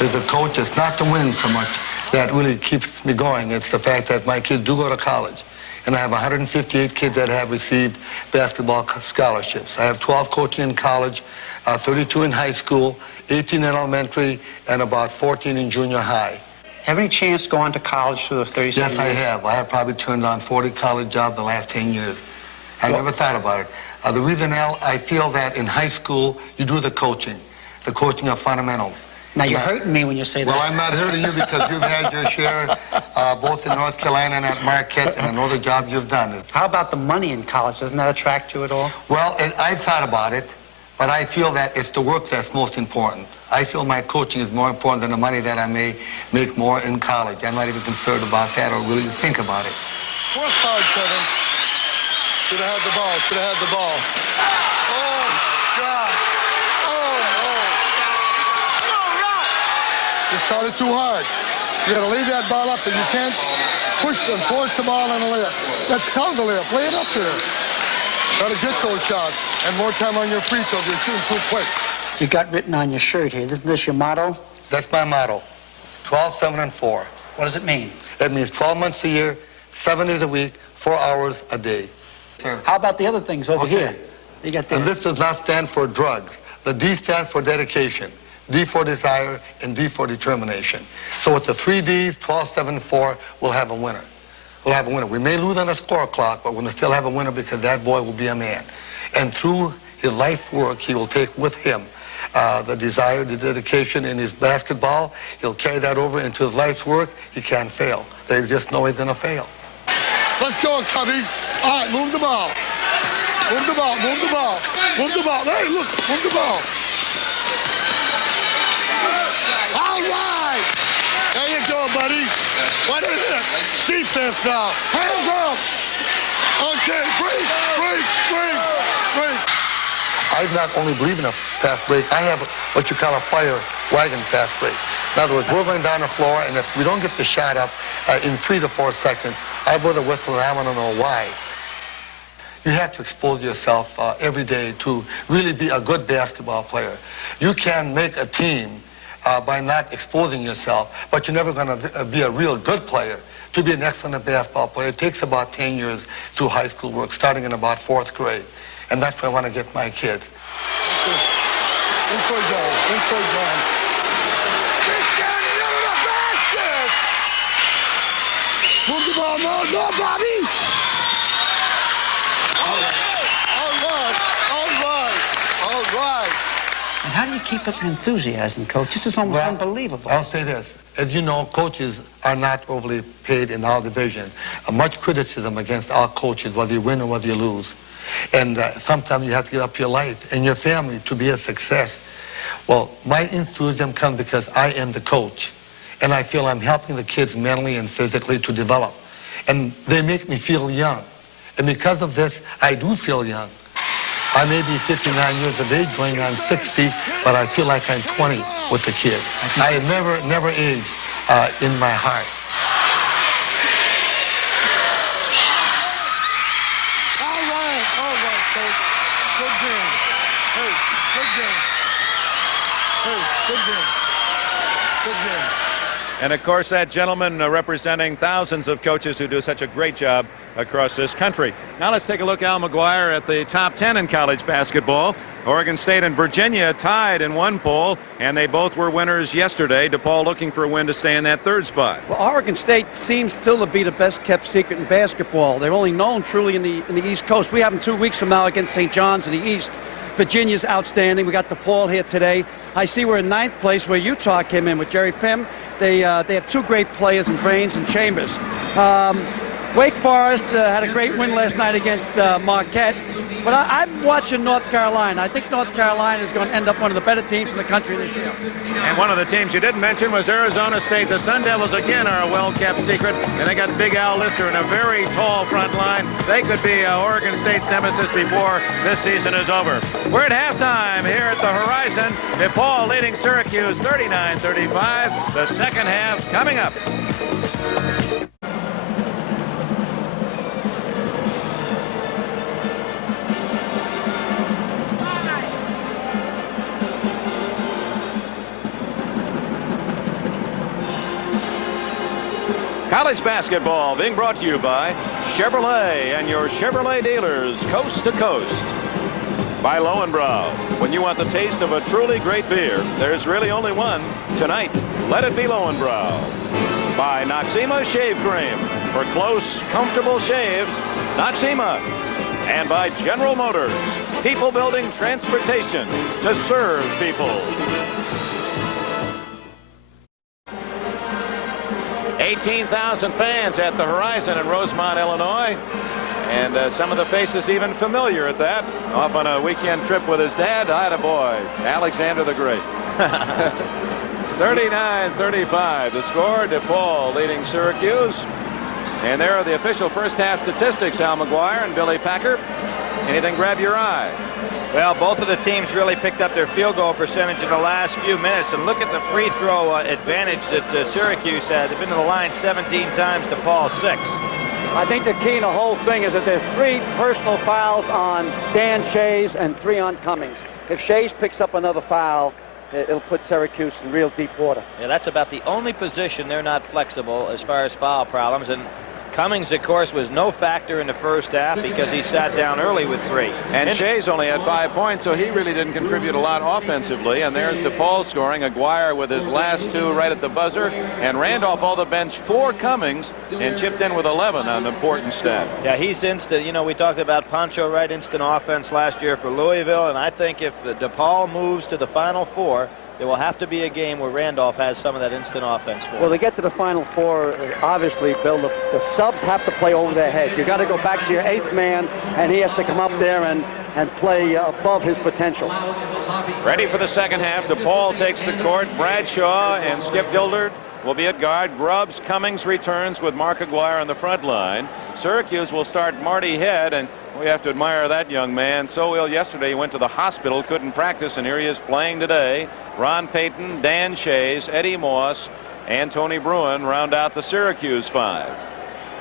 As a coach, it's not the win so much that really keeps me going. It's the fact that my kids do go to college. And I have 158 kids that have received basketball scholarships. I have 12 coaching in college, 32 in high school, 18 in elementary, and about 14 in junior high. Have any chance to go on to college for those 37 years? Yes, I have. I have probably turned on 40 college jobs the last 10 years. I never thought about it. The reason, Al, I feel that in high school, you do the coaching of fundamentals. Now, you're hurting me when you say that. Well, I'm not hurting you because you've had your share both in North Carolina and at Marquette, and I know the job you've done. How about the money in college? Doesn't that attract you at all? Well, I've thought about it, but I feel that it's the work that's most important. I feel my coaching is more important than the money that I may make more in college. I'm not even concerned about that or really think about it. Work hard, Kevin. Should have had the ball. Should have had the ball. Oh, God. You shot it too hard. You got to lay that ball up, and you can't push and force the ball on a layup. Let's count the layup. Lay it up there. Got to get those shots, and more time on your free throws. You're shooting too quick. You got written on your shirt here. Isn't this your motto? That's my motto. 12, 7, and 4. What does it mean? It means 12 months a year, 7 days a week, 4 hours a day. How about the other things over here? You got and this does not stand for drugs. The D stands for dedication. D for desire, and D for determination. So with the 3 Ds, 12, 7, 4, we'll have a winner. We'll have a winner. We may lose on a score clock, but we'll still have a winner because that boy will be a man. And through his life work, he will take with him the desire, the dedication in his basketball. He'll carry that over into his life's work. He can't fail. There's just no way he's going to fail. Let's go, Cubby. All right, move the ball. Move the ball, move the ball. Move the ball. Hey, look, move the ball. There you go, buddy. What is it? Defense now. Hands up. Okay, break. I not only believe in a fast break, I have what you call a fire wagon fast break. In other words, we're going down the floor, and if we don't get the shot up in 3 to 4 seconds, I blow the whistle, and I want to know why. You have to expose yourself every day to really be a good basketball player. You can make a team by not exposing yourself, but you're never going to be a real good player. To be an excellent basketball player, it takes about 10 years through high school work, starting in about 4th grade. And that's where I want to get my kids. Inside John. Move the ball, no, Bobby! All right. And how do you keep up your enthusiasm, Coach? This is almost unbelievable. I'll say this. As you know, coaches are not overly paid in our division. Much criticism against our coaches, whether you win or whether you lose. And sometimes you have to give up your life and your family to be a success. Well, my enthusiasm comes because I am the coach. And I feel I'm helping the kids mentally and physically to develop. And they make me feel young. And because of this, I do feel young. I may be 59 years of age, going on 60, but I feel like I'm 20 with the kids. I have never aged in my heart. All right. All right, coach. Good game. Hey, good game. Hey, good game. Good game. And of course, that gentleman representing thousands of coaches who do such a great job across this country. Now let's take a look, Al McGuire, at the top 10 in college basketball. Oregon State and Virginia tied in one poll, and they both were winners yesterday. DePaul looking for a win to stay in that third spot. Well, Oregon State seems still to be the best kept secret in basketball. They're only known truly in the East Coast. We have them 2 weeks from now against St. John's in the East. Virginia's outstanding. We got DePaul here today. I see we're in 9th place where Utah came in with Jerry Pym. They have 2 great players in Brains and Chambers. Wake Forest had a great win last night against Marquette. But I'm watching North Carolina. I think North Carolina is going to end up one of the better teams in the country this year. And one of the teams you didn't mention was Arizona State. The Sun Devils, again, are a well-kept secret. And they got Big Al Lister in a very tall front line. They could be Oregon State's nemesis before this season is over. We're at halftime here at the Horizon. DePaul leading Syracuse 39-35. The second half coming up. College basketball being brought to you by Chevrolet and your Chevrolet dealers coast to coast. By Lowenbrau. When you want the taste of a truly great beer, there's really only one. Tonight, let it be Lowenbrau. By Noxema Shave Cream. For close, comfortable shaves, Noxema. And by General Motors. People building transportation to serve people. 18,000 fans at the Horizon in Rosemont, Illinois. And some of the faces even familiar at that. Off on a weekend trip with his dad. Attaboy, Alexander the Great. 39-35 the score. DePaul leading Syracuse. And there are the official first half statistics, Al McGuire and Billy Packer. Anything grab your eye? Well, both of the teams really picked up their field goal percentage in the last few minutes. And look at the free throw advantage that Syracuse has. They've been to the line 17 times, DePaul 6. I think the key in the whole thing is that there's 3 personal fouls on Dan Shays and 3 on Cummings. If Shays picks up another foul, it'll put Syracuse in real deep water. Yeah, that's about the only position they're not flexible as far as foul problems. And Cummings, of course, was no factor in the first half because he sat down early with 3. And Shays only had 5 points, so he really didn't contribute a lot offensively. And there's DePaul scoring. McGuire with his last 2 right at the buzzer. And Randolph all the bench for Cummings and chipped in with 11 on an important stat. Yeah, he's instant. You know, we talked about Poncho Wright instant offense last year for Louisville. And I think if DePaul moves to the Final Four, there will have to be a game where Randolph has some of that instant offense for him. Well, to get to the Final Four, obviously, Bill, the subs have to play over their head. You got to go back to your 8th man, and he has to come up there and play above his potential. Ready for the second half. DePaul takes the court. Bradshaw and Skip Gildert will be at guard. Grubbs, Cummings returns with Mark McGuire on the front line. Syracuse will start Marty Head, and we have to admire that young man. So ill yesterday, he went to the hospital, couldn't practice, and here he is playing today. Ron Payton, Dan Shays, Eddie Moss, and Tony Bruin round out the Syracuse 5.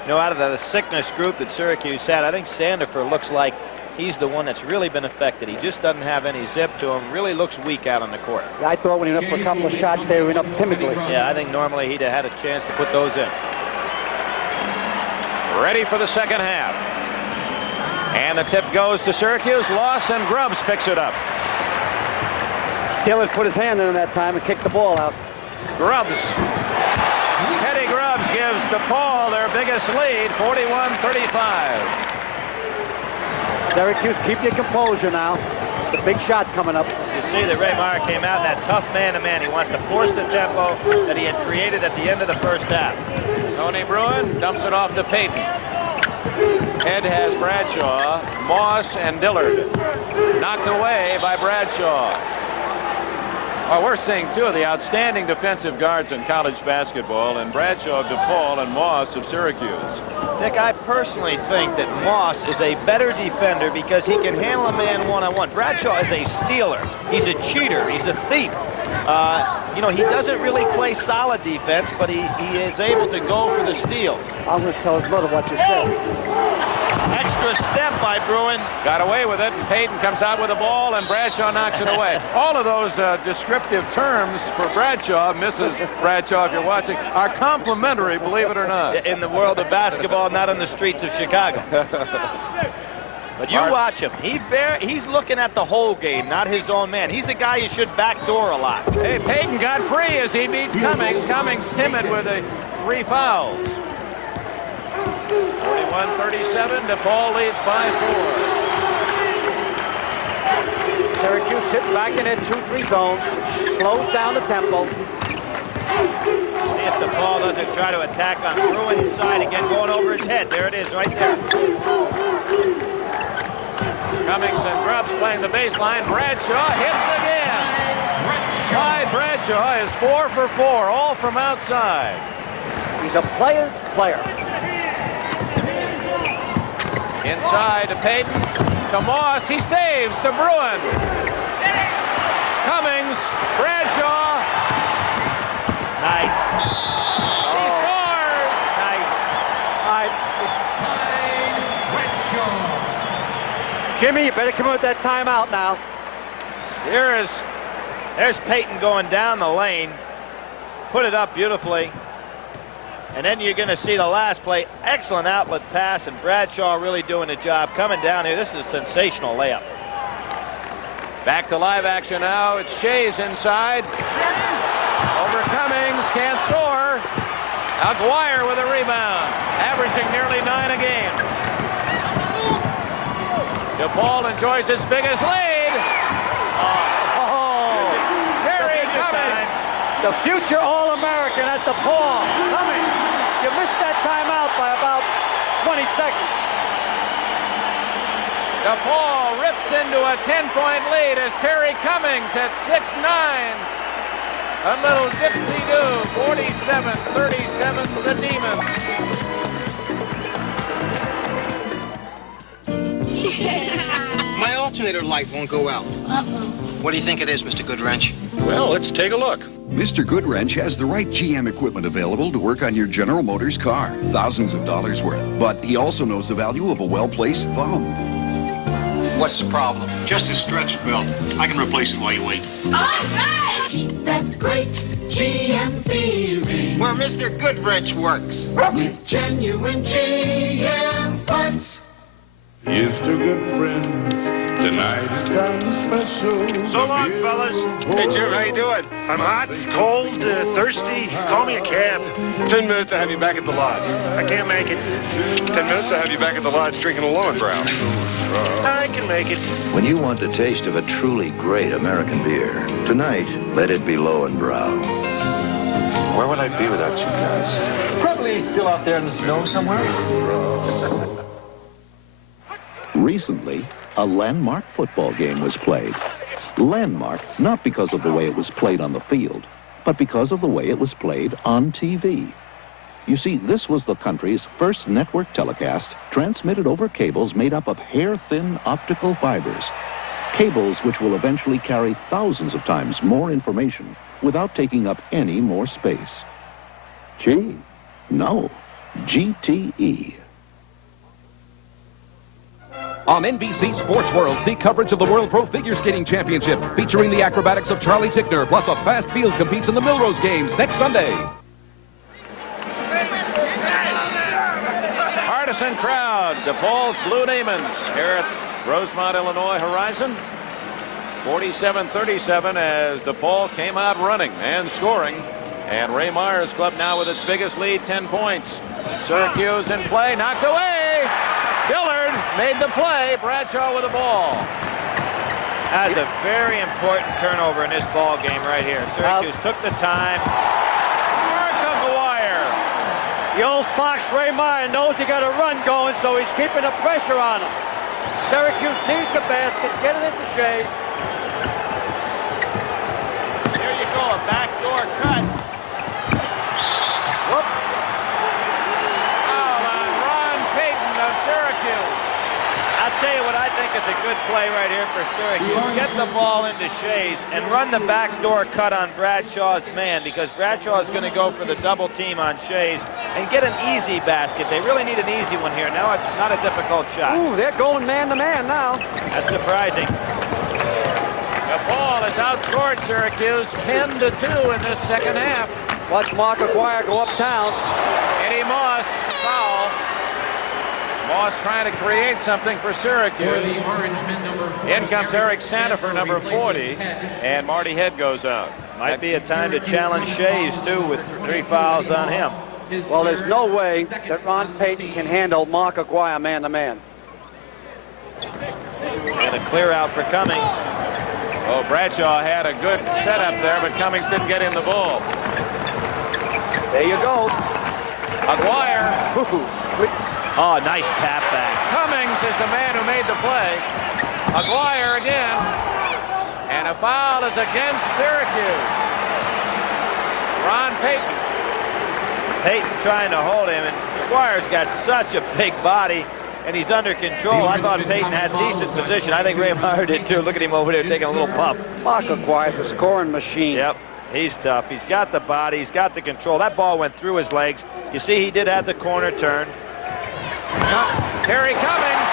You know, out of the sickness group that Syracuse had, I think Sandifer looks like he's the one that's really been affected. He just doesn't have any zip to him. Really looks weak out on the court. Yeah, I thought when he went up for a couple of shots, they went up timidly. Yeah, I think normally he'd have had a chance to put those in. Ready for the second half. And the tip goes to Syracuse. Loss, and Grubbs picks it up. Dillard put his hand in that time and kicked the ball out. Grubbs. Teddy Grubbs gives DePaul their biggest lead, 41-35. Syracuse, keep your composure now. The big shot coming up. You see that Ray Meyer came out in that tough man-to-man. He wants to force the tempo that he had created at the end of the first half. Tony Bruin dumps it off to Payton. Head has Bradshaw, Moss, and Dillard. Knocked away by Bradshaw. Well, we're seeing 2 of the outstanding defensive guards in college basketball, and Bradshaw of DePaul and Moss of Syracuse. Nick, I personally think that Moss is a better defender because he can handle a man one-on-one. Bradshaw is a stealer. He's a cheater. He's a thief. You know, he doesn't really play solid defense, but he is able to go for the steals. I'm going to tell his mother what you said. Extra step by Bruin. Got away with it. Payton comes out with the ball, and Bradshaw knocks it away. All of those descriptive terms for Bradshaw, Mrs. Bradshaw, if you're watching, are complimentary, believe it or not. In the world of basketball, not on the streets of Chicago. But you watch him. He's looking at the whole game, not his own man. He's the guy you should backdoor a lot. Hey, Payton got free as he beats Cummings. Cummings timid with the 3 fouls. 41-37, DePaul leads by 4. Syracuse sits back in that 2-3 zone, slows down the tempo. See if DePaul doesn't try to attack on Bruin's side again, going over his head. There it is, right there. Cummings and Grubbs playing the baseline. Bradshaw hits again. Clyde Bradshaw is 4 for 4, all from outside. He's a player's player. Inside to Payton, to Moss, he saves to Bruin. Cummings, Bradshaw. Nice. He scores. Nice. Jimmy, you better come out with that timeout now. There's Payton going down the lane. Put it up beautifully. And then you're going to see the last play. Excellent outlet pass, and Bradshaw really doing the job. Coming down here, this is a sensational layup. Back to live action now. It's Shays inside. Over Cummings, can't score. McGuire with a rebound, averaging nearly 9 a game. DePaul enjoys its biggest lead. Terry Cummings. The future All-American at DePaul. Cummings. You missed that timeout by about 20 seconds. DePaul rips into a 10-point lead as Terry Cummings at 6'9". A little dipsy-do, 47-37, the Demons. My alternator light won't go out. What do you think it is, Mr. Goodwrench? Well, let's take a look. Mr. Goodwrench has the right GM equipment available to work on your General Motors car. Thousands of dollars worth. But he also knows the value of a well-placed thumb. What's the problem? Just a stretched belt. I can replace it while you wait. All right! Keep that great GM feeling. Where Mr. Goodwrench works. With genuine GM parts. Here's to good friends. Tonight is kind of special. So long, fellas. Hey, Jim, how you doing? I'm hot, cold, thirsty. Call me a cab. 10 minutes, I'll have you back at the lodge. I can't make it. 10 minutes, I'll have you back at the lodge drinking a Lowenbrow. I can make it. When you want the taste of a truly great American beer, tonight, let it be Lowenbrow. Where would I be without you guys? Probably still out there in the snow somewhere. Recently, a landmark football game was played. Landmark not because of the way it was played on the field, but because of the way it was played on TV. You see, this was the country's first network telecast transmitted over cables made up of hair-thin optical fibers. Cables which will eventually carry thousands of times more information without taking up any more space. G? No, GTE. On NBC Sports World, see coverage of the World Pro Figure Skating Championship, featuring the acrobatics of Charlie Tickner, plus a fast field competes in the Milrose Games next Sunday. Partisan crowd, DePaul's Blue Demons here at Rosemont, Illinois Horizon. 47-37 as DePaul came out running and scoring. And Ray Myers' club now with its biggest lead, 10 points. Syracuse in play, knocked away. Dillard made the play. Bradshaw with the ball. That's a very important turnover in this ball game right here. Syracuse took the time. McGuire. The old fox Ray Meyer knows he got a run going, so he's keeping the pressure on him. Syracuse needs a basket. Get it into Shays. There you go, a backdoor cut. Whoop. Syracuse. I'll tell you what I think is a good play right here for Syracuse. Get the ball into Shays and run the backdoor cut on Bradshaw's man, because Bradshaw is going to go for the double team on Shays and get an easy basket. They really need an easy one here. Now it's not a difficult shot. Ooh, they're going man-to-man now. That's surprising. DePaul has outscored Syracuse 10-2 in this second half. Watch Mark McGuire go uptown. Eddie Moss, foul. Moss trying to create something for Syracuse. In comes Eric Sandifer, number 40, and Marty Head goes out. Might be a time to challenge Shays, too, with 3 fouls on him. Well, there's no way that Ron Payton can handle Mark McGuire man-to-man. And a clear out for Cummings. Oh, Bradshaw had a good setup there, but Cummings didn't get him the ball. There you go. McGuire. Oh, nice tap back. Cummings is the man who made the play. McGuire again. And a foul is against Syracuse. Ron Payton. Payton trying to hold him, and McGuire's got such a big body, and he's under control. I thought Payton had decent position. I think Ray Meyer did too. Look at him over there taking a little puff. Mark McGuire's a scoring machine. Yep, he's tough. He's got the body. He's got the control. That ball went through his legs. You see he did have the corner turn. Terry Cummings,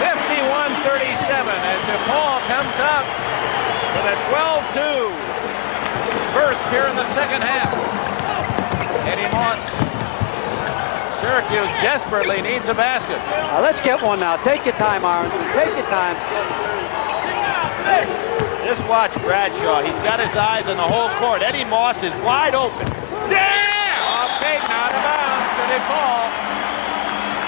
51-37 as DePaul comes up with a 12-2 burst here in the second half. Eddie Moss. Syracuse desperately needs a basket. Now let's get one now. Take your time, Aaron. Take your time. Just watch Bradshaw. He's got his eyes on the whole court. Eddie Moss is wide open. Yeah! Off Payton, out of bounds to DePaul.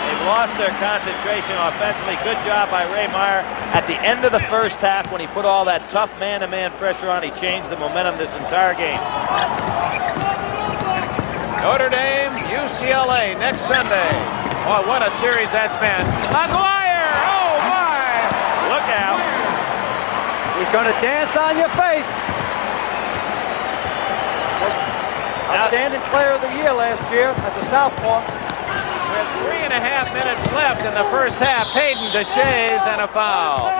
They've lost their concentration offensively. Good job by Ray Meyer. At the end of the first half, when he put all that tough man-to-man pressure on, he changed the momentum this entire game. Notre Dame, UCLA next Sunday. Oh, what a series that's been. McGuire! Oh, my! Look out. He's going to dance on your face. Outstanding player of the year last year as a sophomore. With 3.5 minutes left in the first half, Payton to Shays and a foul.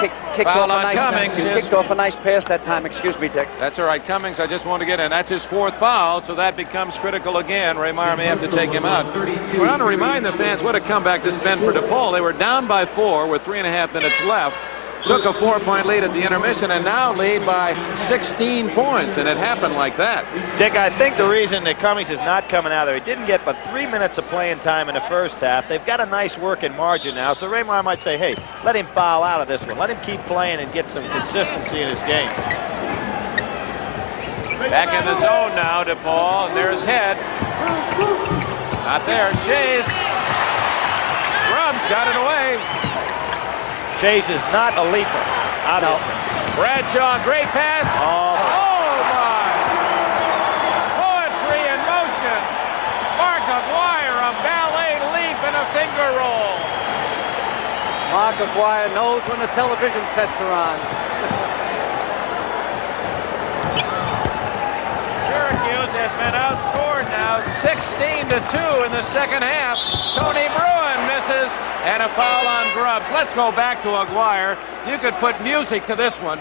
He kicked off a nice pass that time. Excuse me, Dick. That's all right, Cummings. I just want to get in. That's his 4th foul, so that becomes critical again. Ray Meyer may have to take him out. We want to remind the fans what a comeback this has been for DePaul. They were down by 4 with 3.5 minutes left. Took a 4-point lead at the intermission and now lead by 16 points, and it happened like that. Dick, I think the reason that Cummings is not coming out there, he didn't get but 3 minutes of playing time in the first half. They've got a nice working margin now, so Ray Meyer might say, hey, let him foul out of this one. Let him keep playing and get some consistency in his game. Back in the zone now, DePaul, and there's Head. Not there, Shays. Grubbs got it away. Shays is not a leaper, obviously. No. Bradshaw, great pass. Oh, my. Poetry in motion. Mark McGuire, a ballet leap and a finger roll. Mark McGuire knows when the television sets are on. Syracuse has been outscored now 16-2 in the second half. Tony Bruin misses. And a foul on Grubbs. Let's go back to McGuire. You could put music to this one.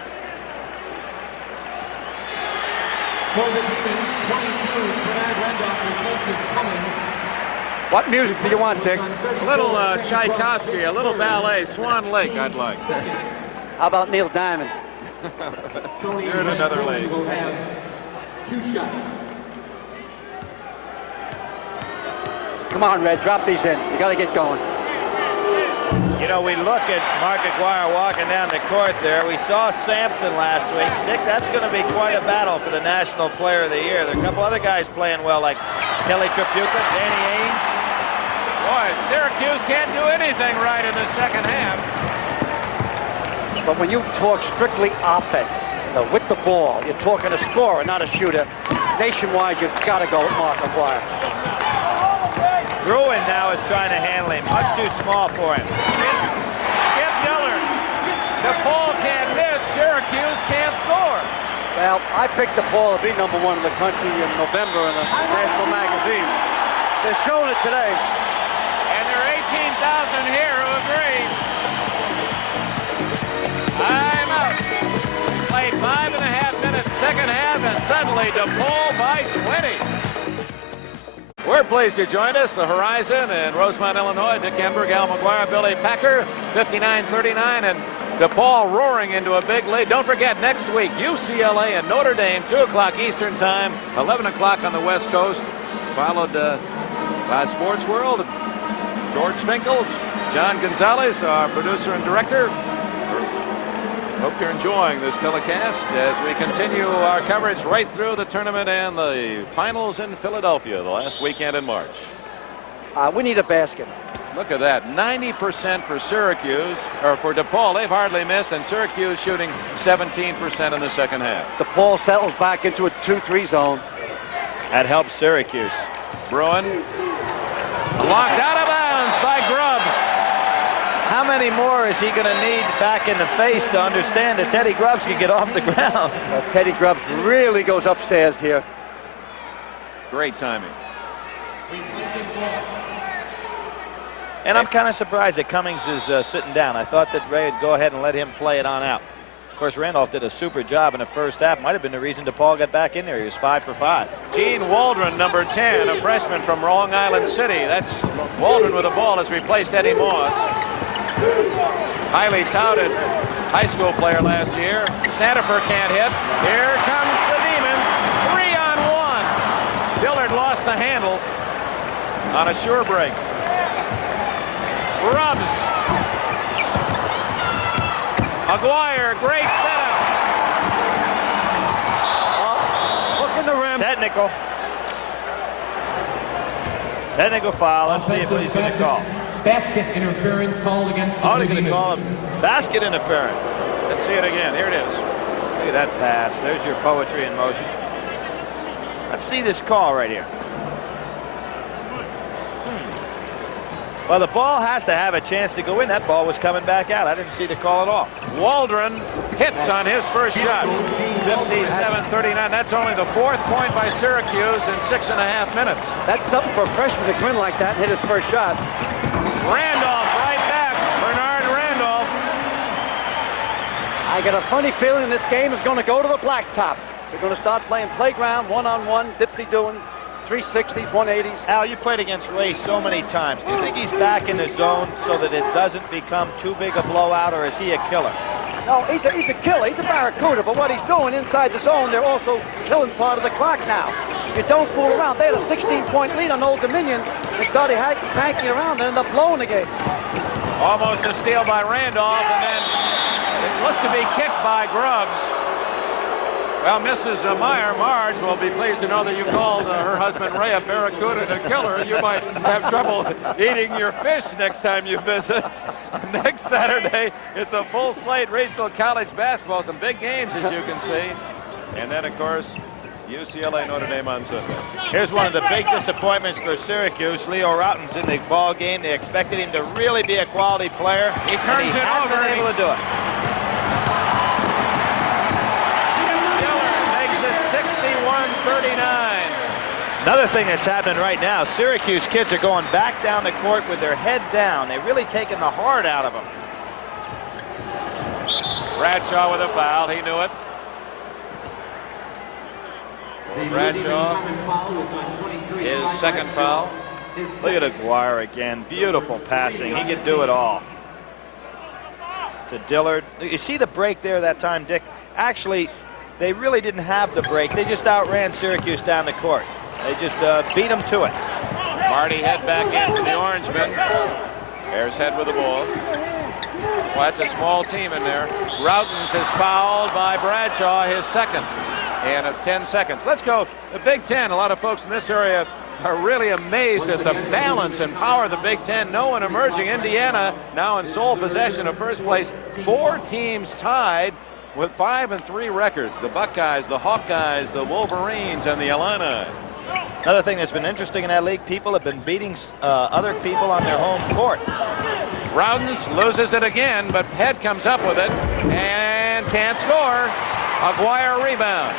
What music do you want, Dick? A little Tchaikovsky, a little ballet, Swan Lake, I'd like. How about Neil Diamond? You're in another league. Come on, Red, drop these in. You got to get going. You know, we look at Mark McGuire walking down the court there. We saw Sampson last week. Dick, that's going to be quite a battle for the National Player of the Year. There are a couple other guys playing well, like Kelly Tripucka, Danny Ainge. Boy, Syracuse can't do anything right in the second half. But when you talk strictly offense, with the ball, you're talking a scorer, not a shooter. Nationwide, you've got to go with Mark McGuire. Bruin now is trying to handle him. Much too small for him. Skip Yeller. DePaul can't miss. Syracuse can't score. Well, I picked DePaul to be #1 in the country in November in a national magazine. They're showing it today. And there are 18,000 here who agree. only DePaul by 20. We're pleased you joined us. The Horizon in Rosemont, Illinois. Dick Enberg, Al McGuire, Billy Packer, 59-39, and DePaul roaring into a big lead. Don't forget, next week, UCLA and Notre Dame, 2 o'clock Eastern Time, 11 o'clock on the West Coast, followed by Sports World. George Finkel, John Gonzalez, our producer and director. Hope you're enjoying this telecast as we continue our coverage right through the tournament and the finals in Philadelphia the last weekend in March. We need a basket. Look at that, 90% for Syracuse, or for DePaul. They've hardly missed, and Syracuse shooting 17% in the second half. DePaul settles back into a 2-3 zone. That helps Syracuse. Bruin locked out of bounds by Grubbs. How many more is he going to need back in the face to understand that Teddy Grubbs can get off the ground? Teddy Grubbs really goes upstairs here. Great timing. And I'm kind of surprised that Cummings is sitting down. I thought that Ray would go ahead and let him play it on out. Of course, Randolph did a super job in the first half. Might have been the reason DePaul got back in there. He was 5 for 5. Gene Waldron, number 10, a freshman from Long Island City. That's Waldron with the ball has replaced Eddie Moss. Highly touted high school player last year. Sandifer can't hit. Here comes the Demons. 3-on-1. Dillard lost the handle on a sure break. Grubbs. McGuire, great setup. Look in the rim. Technical. Technical foul. Let's see what he's going to call. Basket interference called against the they're going to call him basket interference. Let's see it again. Here it is. Look at that pass. There's your poetry in motion. Let's see this call right here. Well, the ball has to have a chance to go in. That ball was coming back out. I didn't see the call at all. Waldron hits on his first shot. 57-39. That's only the 4th point by Syracuse in 6.5 minutes. That's something for a freshman to grin like that and hit his first shot. Randolph right back. Bernard Randolph. I got a funny feeling this game is going to go to the blacktop. They're going to start playing playground, one-on-one, dipsy doing 360s, 180s. Al, you played against Ray so many times. Do you think he's back in the zone so that it doesn't become too big a blowout, or is he a killer? No, he's a killer. He's a barracuda, but what he's doing inside the zone, they're also killing part of the clock now. You don't fool around. They had a 16-point lead on Old Dominion. They started hanking around and ended up blowing the game. Almost a steal by Randolph, and then it looked to be kicked by Grubbs. Well, Mrs. Marge will be pleased to know that you called her husband Ray a barracuda and a killer. You might have trouble eating your fish next time you visit. Next Saturday, it's a full slate regional college basketball. Some big games, as you can see. And then, of course, UCLA Notre Dame on Sunday. Here's one of the big disappointments for Syracuse. Leo Routen's in the ball game. They expected him to really be a quality player. He turns it over. Been able to do it. Makes it 61-39. Another thing that's happening right now, Syracuse kids are going back down the court with their head down. They're really taking the heart out of them. Bradshaw with a foul. He knew it. Bradshaw, his second foul. Look at McGuire again. Beautiful passing. He could do it all. To Dillard. You see the break there that time, Dick? Actually, they really didn't have the break. They just outran Syracuse down the court. They just beat them to it. Marty head back in for the Orangemen. There's Head with the ball. Well, that's a small team in there. Routens is fouled by Bradshaw, his second. And at 10 seconds. Let's go. The Big Ten. A lot of folks in this area are really amazed at the balance and power of the Big Ten. No one emerging. Indiana now in sole possession of first place. 4 teams tied with 5-3 records. The Buckeyes, the Hawkeyes, the Wolverines, and the Illini. Another thing that's been interesting in that league, people have been beating other people on their home court. Routens loses it again, but Head comes up with it and can't score. McGuire rebound.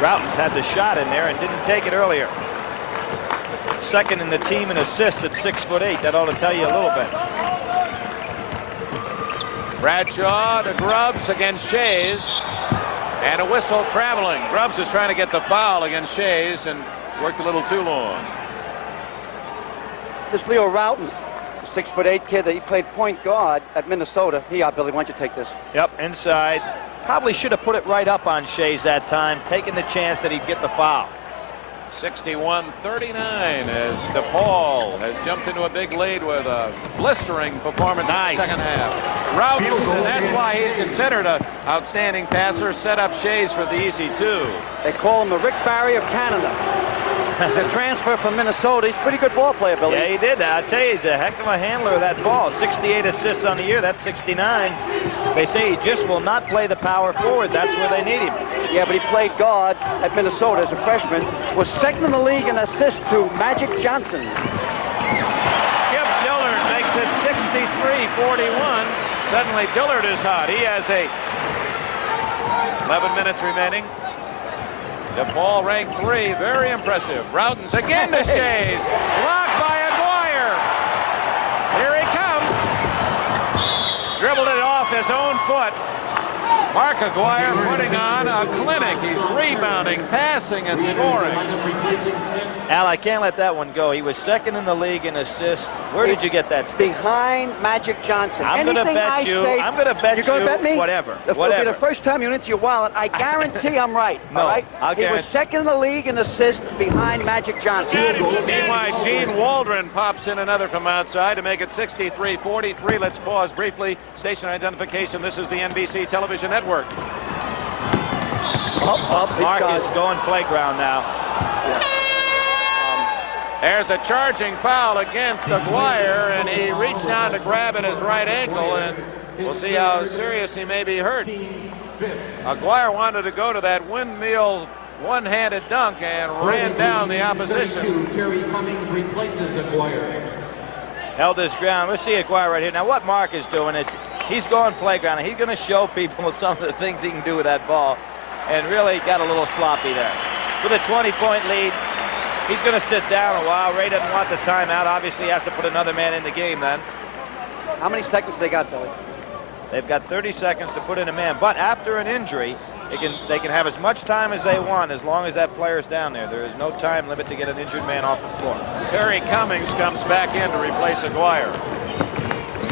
Routens had the shot in there and didn't take it earlier. Second in the team in assists at 6'8". That ought to tell you a little bit. Bradshaw to Grubbs against Shays. And a whistle traveling. Grubbs is trying to get the foul against Shays and worked a little too long. This Leo Routen's a 6'8" kid that he played point guard at Minnesota. Billy, why don't you take this? Yep, inside. Probably should have put it right up on Shays that time, taking the chance that he'd get the foul. 61-39 as DePaul has jumped into a big lead with a blistering performance in the second half. Routens, and that's why he's considered an outstanding passer, set up Shays for the easy two. They call him the Rick Barry of Canada. He's a transfer from Minnesota. He's a pretty good ball player, Billy. Yeah, he did that. I tell you, he's a heck of a handler of that ball. 68 assists on the year. That's 69. They say he just will not play the power forward. That's where they need him. Yeah, but he played guard at Minnesota as a freshman. Was second in the league in assists to Magic Johnson. Skip Dillard makes it 63-41. Suddenly Dillard is hot. He has 11 minutes remaining. DePaul ranked 3, very impressive. Routens again to Shays, blocked by McGuire. Here he comes. Dribbled it off his own foot. Mark McGuire putting on a clinic. He's rebounding, passing, and scoring. Al, I can't let that one go. He was second in the league in assists. Where did you get that stat? Behind Magic Johnson. I'm going to bet you. I'm going to bet you. You're going to bet me? Whatever. It'll be the first time you went into your wallet. I guarantee I'm right. No, all right? I'll He was second in the league in assists behind Magic Johnson. Meanwhile, Gene Waldron pops in another from outside to make it 63-43. Let's pause briefly. Station identification. This is the NBC television network. Mark is going playground now. Yeah. There's a charging foul against McGuire, and he reached down to grab at his right ankle, and we'll see how serious he may be hurt. McGuire wanted to go to that windmill one-handed dunk and ran down the opposition. Jerry Cummings replaces McGuire. Held his ground. We'll see McGuire right here. Now what Mark is doing is he's going playground, and he's going to show people some of the things he can do with that ball, and really got a little sloppy there. With a 20-point lead, he's going to sit down a while. Ray doesn't want the timeout. Obviously, he has to put another man in the game then. How many seconds they got, Billy? They've got 30 seconds to put in a man, but after an injury, they can have as much time as they want as long as that player's down there. There is no time limit to get an injured man off the floor. Terry Cummings comes back in to replace McGuire.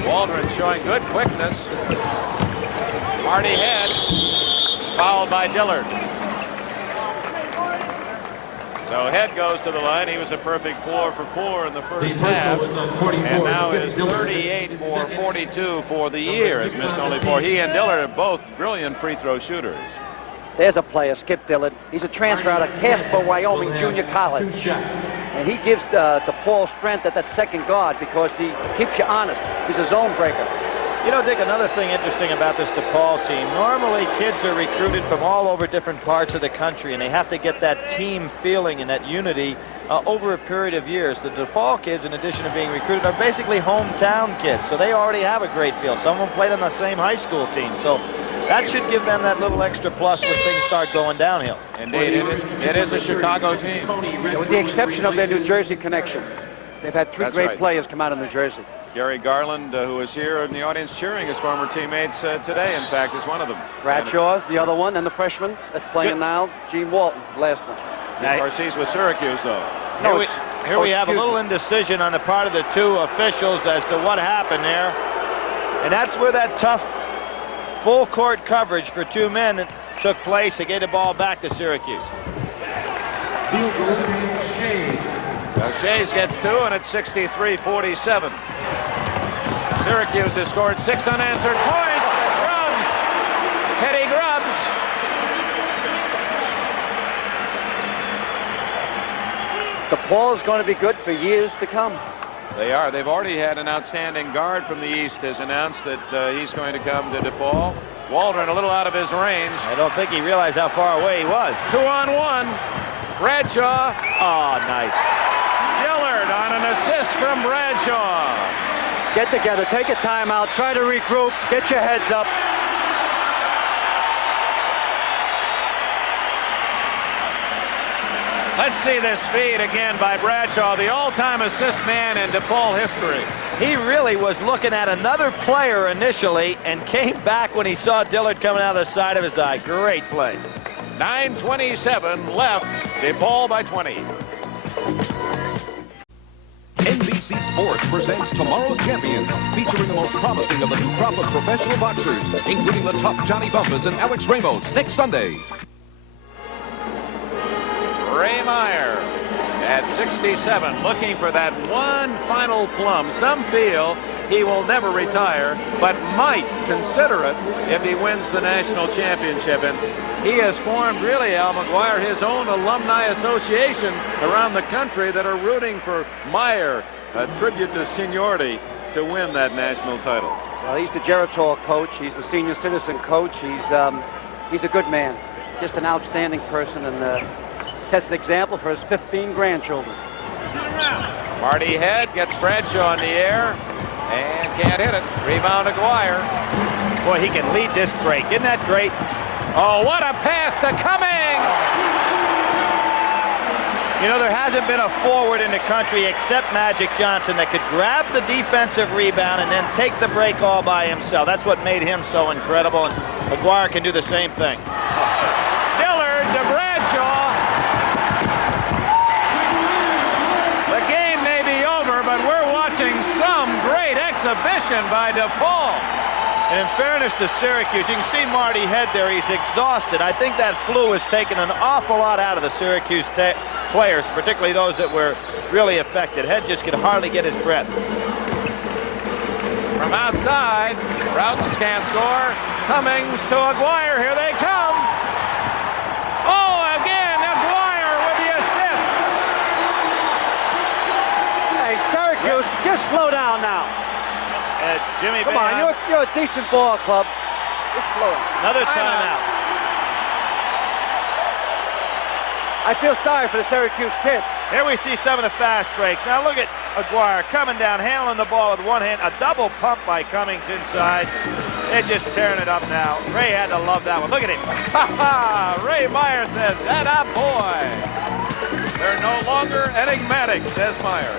Waldron showing good quickness. Marty Head fouled by Dillard. So Head goes to the line. He was a perfect 4 for 4 in the first half, and now is 38 for 42 for the year. Has missed only 4. He and Dillard are both brilliant free throw shooters. There's a player, Skip Dillard. He's a transfer out of Casper, Wyoming Junior College. And he gives DePaul strength at that second guard because he keeps you honest. He's a zone breaker. You know, Dick, another thing interesting about this DePaul team, normally kids are recruited from all over different parts of the country, and they have to get that team feeling and that unity over a period of years. The DePaul kids, in addition to being recruited, are basically hometown kids, so they already have a great feel. Some of them played on the same high school team, so that should give them that little extra plus when things start going downhill. Indeed, it is a Chicago team. Yeah, with the exception of their New Jersey connection. They've had 3 great players come out of New Jersey. Gary Garland, who is here in the audience cheering his former teammates today, in fact, is one of them. Bradshaw, the other one, and the freshman that's playing now, Gene Walton's the last one. Of course, he's with Syracuse, though. Here we have a little indecision on the part of the 2 officials as to what happened there. And that's where that tough full court coverage for 2 men took place to get the ball back to Syracuse. Shays gets 2, and it's 63-47. Syracuse has scored 6 unanswered points. Grubbs, Teddy Grubbs. DePaul is going to be good for years to come. They are. They've already had an outstanding guard from the East has announced that he's going to come to DePaul. Waldron a little out of his range. I don't think he realized how far away he was. 2-on-1. Bradshaw. Oh, nice. Dillard on an assist from Bradshaw. Get together, take a timeout, try to regroup, get your heads up. Let's see this feed again by Bradshaw, the all-time assist man in DePaul history. He really was looking at another player initially and came back when he saw Dillard coming out of the side of his eye. Great play. 9:27 left. DePaul by 20. NBC Sports presents Tomorrow's Champions, featuring the most promising of the new crop of professional boxers, including the tough Johnny Bumpus and Alex Ramos, next Sunday. Ray Meyer at 67, looking for that one final plum. Some feel he will never retire, but might consider it if he wins the national championship. And he has formed, really, Al McGuire, his own alumni association around the country that are rooting for Meyer, a tribute to seniority, to win that national title. Well, he's the Geritol coach. He's the senior citizen coach. He's a good man, just an outstanding person, and sets an example for his 15 grandchildren. Marty Head gets Bradshaw in the air and can't hit it. Rebound McGuire. Boy, he can lead this break. Isn't that great? Oh, what a pass to Cummings! You know, there hasn't been a forward in the country except Magic Johnson that could grab the defensive rebound and then take the break all by himself. That's what made him so incredible, and McGuire can do the same thing. Dillard to Bradshaw. The game may be over, but we're watching some great exhibition by DePaul. And in fairness to Syracuse, you can see Marty Head there. He's exhausted. I think that flu has taken an awful lot out of the Syracuse players, particularly those that were really affected. Head just could hardly get his breath. From outside, Broughton's can't score. Cummings to McGuire. Here they come. Oh, again, McGuire with the assist. Hey, Syracuse, just slow down now. Jimmy, come on, you're a decent ball club. Just slow down. Another timeout. I feel sorry for the Syracuse kids. Here we see some of the fast breaks. Now look at McGuire coming down, handling the ball with one hand. A double pump by Cummings inside. They're just tearing it up now. Ray had to love that one. Look at him. Ray Meyer says, "That a boy." They're no longer enigmatic, says Meyer.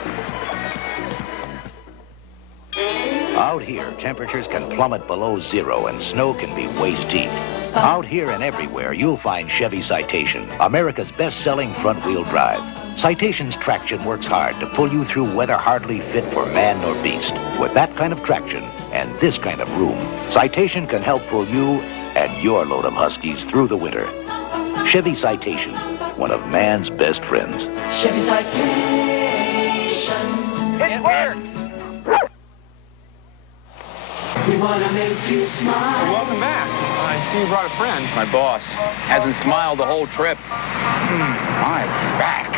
Out here, temperatures can plummet below zero and snow can be waist deep. Out here and everywhere, you'll find Chevy Citation, America's best-selling front-wheel drive. Citation's traction works hard to pull you through weather hardly fit for man nor beast. With that kind of traction and this kind of room, Citation can help pull you and your load of Huskies through the winter. Chevy Citation, one of man's best friends. Chevy Citation. It works. We want to make you smile. Welcome back. I see you brought a friend. My boss hasn't smiled the whole trip. My back.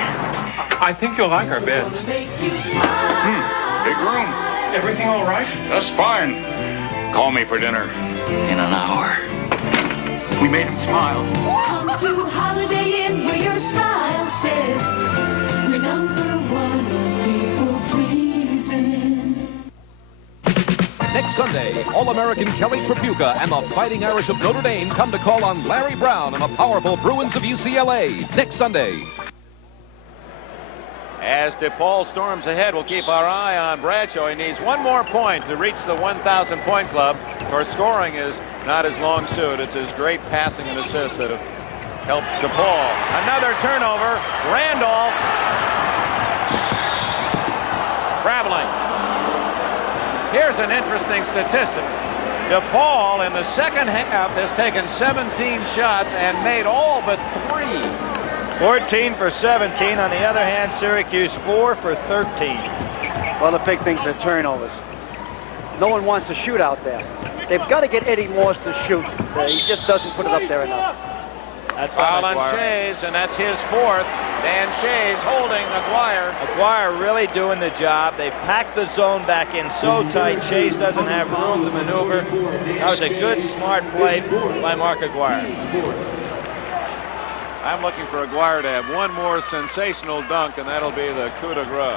I think you'll like our beds. Make you smile. Big room. Everything all right? Just fine. Call me for dinner. In an hour. We made him smile. Come to Holiday Inn where your smile says we're number one in people pleasing. Next Sunday, All-American Kelly Tripucka and the Fighting Irish of Notre Dame come to call on Larry Brown and the powerful Bruins of UCLA. Next Sunday. As DePaul storms ahead, we'll keep our eye on Bradshaw. He needs one more point to reach the 1,000-point club. Of course, scoring is not his long suit. It's his great passing and assists that have helped DePaul. Another turnover. Randolph traveling. Here's an interesting statistic. DePaul in the second half has taken 17 shots and made all but 3. 14 for 17. On the other hand, Syracuse 4 for 13. Well, the big things are turnovers. No one wants to shoot out there. They've got to get Eddie Morse to shoot. He just doesn't put it up there enough. That's foul on Shays, and that's his 4th. Dan Shays holding McGuire. McGuire really doing the job. They've packed the zone back in so tight. Shays doesn't have room to maneuver. That was a good, smart play by Mark McGuire. I'm looking for McGuire to have one more sensational dunk, and that'll be the coup de grace.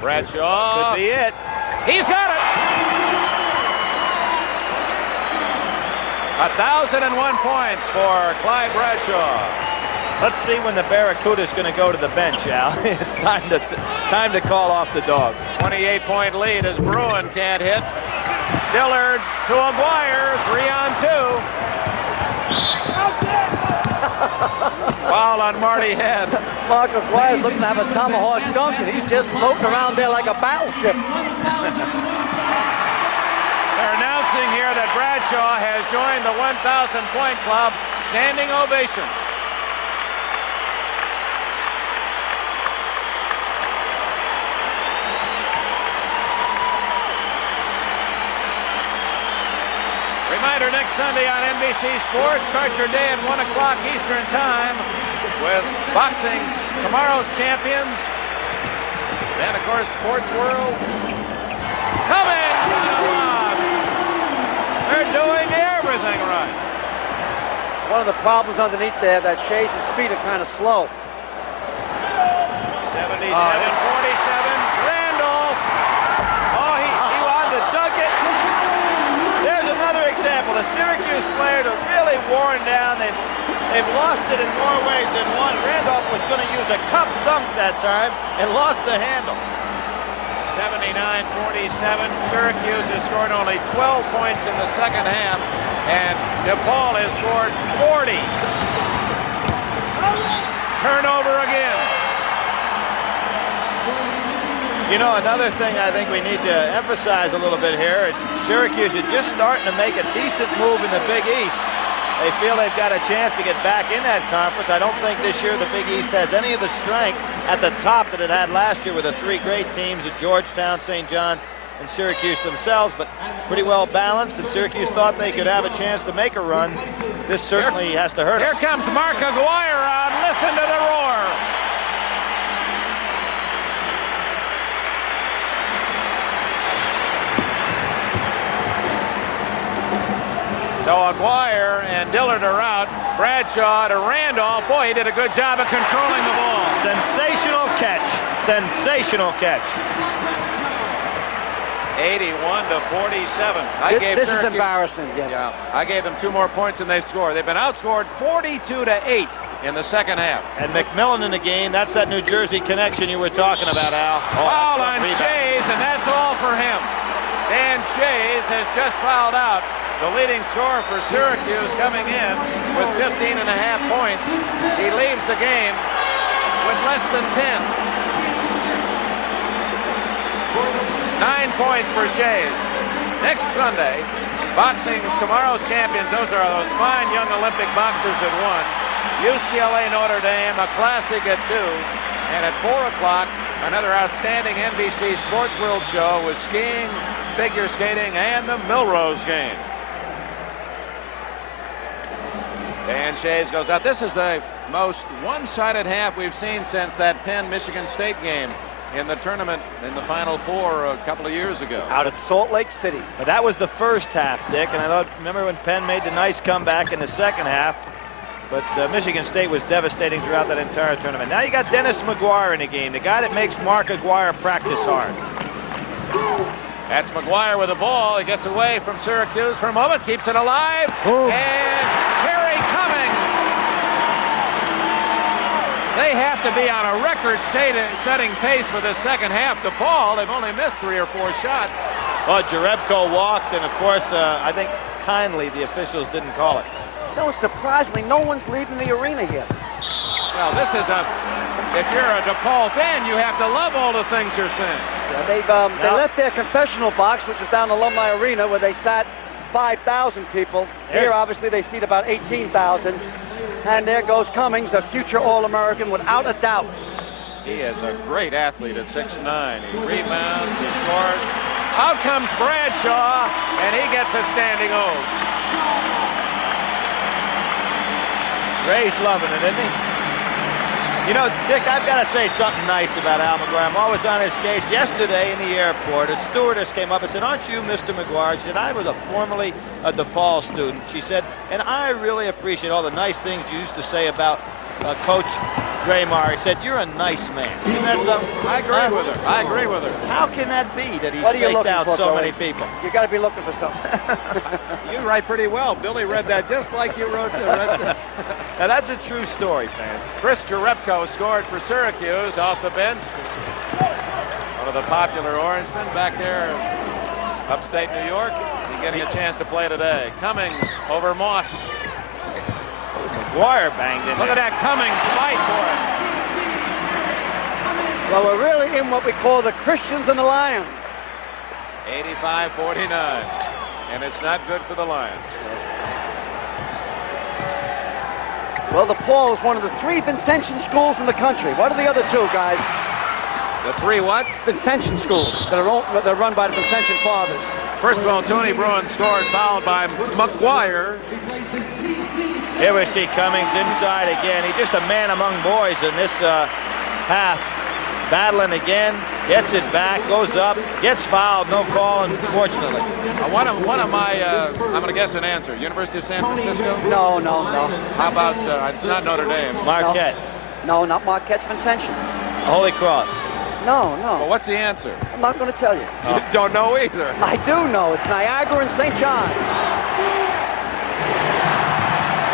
Bradshaw. Could be it. He's got it. 1,001 points for Clyde Bradshaw. Let's see when the Barracuda's going to go to the bench, Al. It's time to call off the dogs. 28-point lead as Bruin can't hit. Dillard to McGuire, 3-on-2. Foul on Marty Head. Mark McGuire's looking to have a tomahawk dunk, and he's just floating around there like a battleship. They're announcing here that Bradshaw has joined the 1,000-point club. Standing ovation. Reminder, next Sunday on NBC Sports, start your day at 1 o'clock Eastern Time with boxing's tomorrow's champions. Then, of course, Sports World coming to the block. They're doing everything right. One of the problems underneath there, that Shays' feet are kind of slow. 77-47, Randolph. Oh, he wanted to dunk it. There's another example. The Syracuse players are really worn down. They've lost it in more ways than one. Randolph was going to use a cup dunk that time and lost the handle. 79-47. Syracuse has scored only 12 points in the second half, and DePaul has scored 40. Turnover again. You know, another thing I think we need to emphasize a little bit here is Syracuse is just starting to make a decent move in the Big East. They feel they've got a chance to get back in that conference. I don't think this year the Big East has any of the strength at the top that it had last year with the three great teams at Georgetown, St. John's, and Syracuse themselves, but pretty well balanced, and Syracuse thought they could have a chance to make a run. This certainly has to hurt them. Here comes Mark McGuire on. Listen to the roar. So McGuire and Dillard are out. Bradshaw to Randolph. Boy, he did a good job of controlling the ball. Sensational catch. Sensational catch. 81-47. This is embarrassing. Yes. Yeah, I gave them 2 more points than they've scored. They've been outscored 42-8 in the second half. And McMillan in the game. That's that New Jersey connection you were talking about, Al. Foul on Shays, and that's all for him. Dan Shays has just fouled out. The leading scorer for Syracuse coming in with 15.5 points. He leaves the game with less than 10. 9 points for Shays. Next Sunday, boxing's tomorrow's champions. Those are those fine young Olympic boxers that won. UCLA Notre Dame, a classic at 2. And at 4 o'clock, another outstanding NBC Sports World show with skiing, figure skating, and the Milrose game. Dan Shays goes out. This is the most one-sided half we've seen since that Penn-Michigan State game in the tournament in the Final Four a couple of years ago. Out at Salt Lake City. But that was the first half, Dick, and I thought, remember when Penn made the nice comeback in the second half? But Michigan State was devastating throughout that entire tournament. Now you got Dennis McGuire in the game, the guy that makes Mark McGuire practice hard. That's McGuire with the ball. He gets away from Syracuse for a moment, keeps it alive, and Terry Cummings. They have to be on a record-setting pace for the second half. DePaul, they've only missed 3 or 4 shots. Well, Jerebko walked, and of course, I think kindly the officials didn't call it. No, surprisingly, no one's leaving the arena here. Well, this is if you're a DePaul fan, you have to love all the things you're seeing. Yeah, they left their confessional box, which is down in Alumni Arena, where they sat 5,000 people. Here, obviously, they seat about 18,000. And there goes Cummings, a future All-American without a doubt. He is a great athlete at 6'9". He rebounds, he scores. Out comes Bradshaw, and he gets a standing O. Ray's loving it, isn't he? You know, Dick, I've got to say something nice about Al McGuire. I'm always on his case. Yesterday in the airport, a stewardess came up and said, "Aren't you Mr. McGuire?" She said, "I was formerly a DePaul student." She said, "And I really appreciate all the nice things you used to say about Coach Draymar. He said, "You're a nice man." Isn't that something? I agree with her. I agree with her. How can that be that he's What are you faked looking out for, so Billy? many people? You got to be looking for something. You write pretty well. Billy read that just like you wrote the Now that's a true story, fans. Chris Jerebko scored for Syracuse off the bench. One of the popular Orangemen back there in upstate New York. He's getting a chance to play today. Cummings over Moss. McGuire banged in. Look at that Cummings fight for it. Well, we're really in what we call the Christians and the Lions. 85-49. And it's not good for the Lions. Well, DePaul is one of the 3 Vincentian schools in the country. What are the other 2, guys? The 3 what? Vincentian schools that are run by the Vincentian fathers. First of all, Tony Bruin scored, fouled by McGuire. Here we see Cummings inside again. He's just a man among boys in this half. Battling again, gets it back, goes up, gets fouled, no call, unfortunately. One of my, I'm going to guess an answer. University of San Francisco? No. How about, it's not Notre Dame. Marquette. No, not Marquette's Vincentian. Holy Cross. No. Well, what's the answer? I'm not going to tell you. You don't know either. I do know. It's Niagara and St. John's.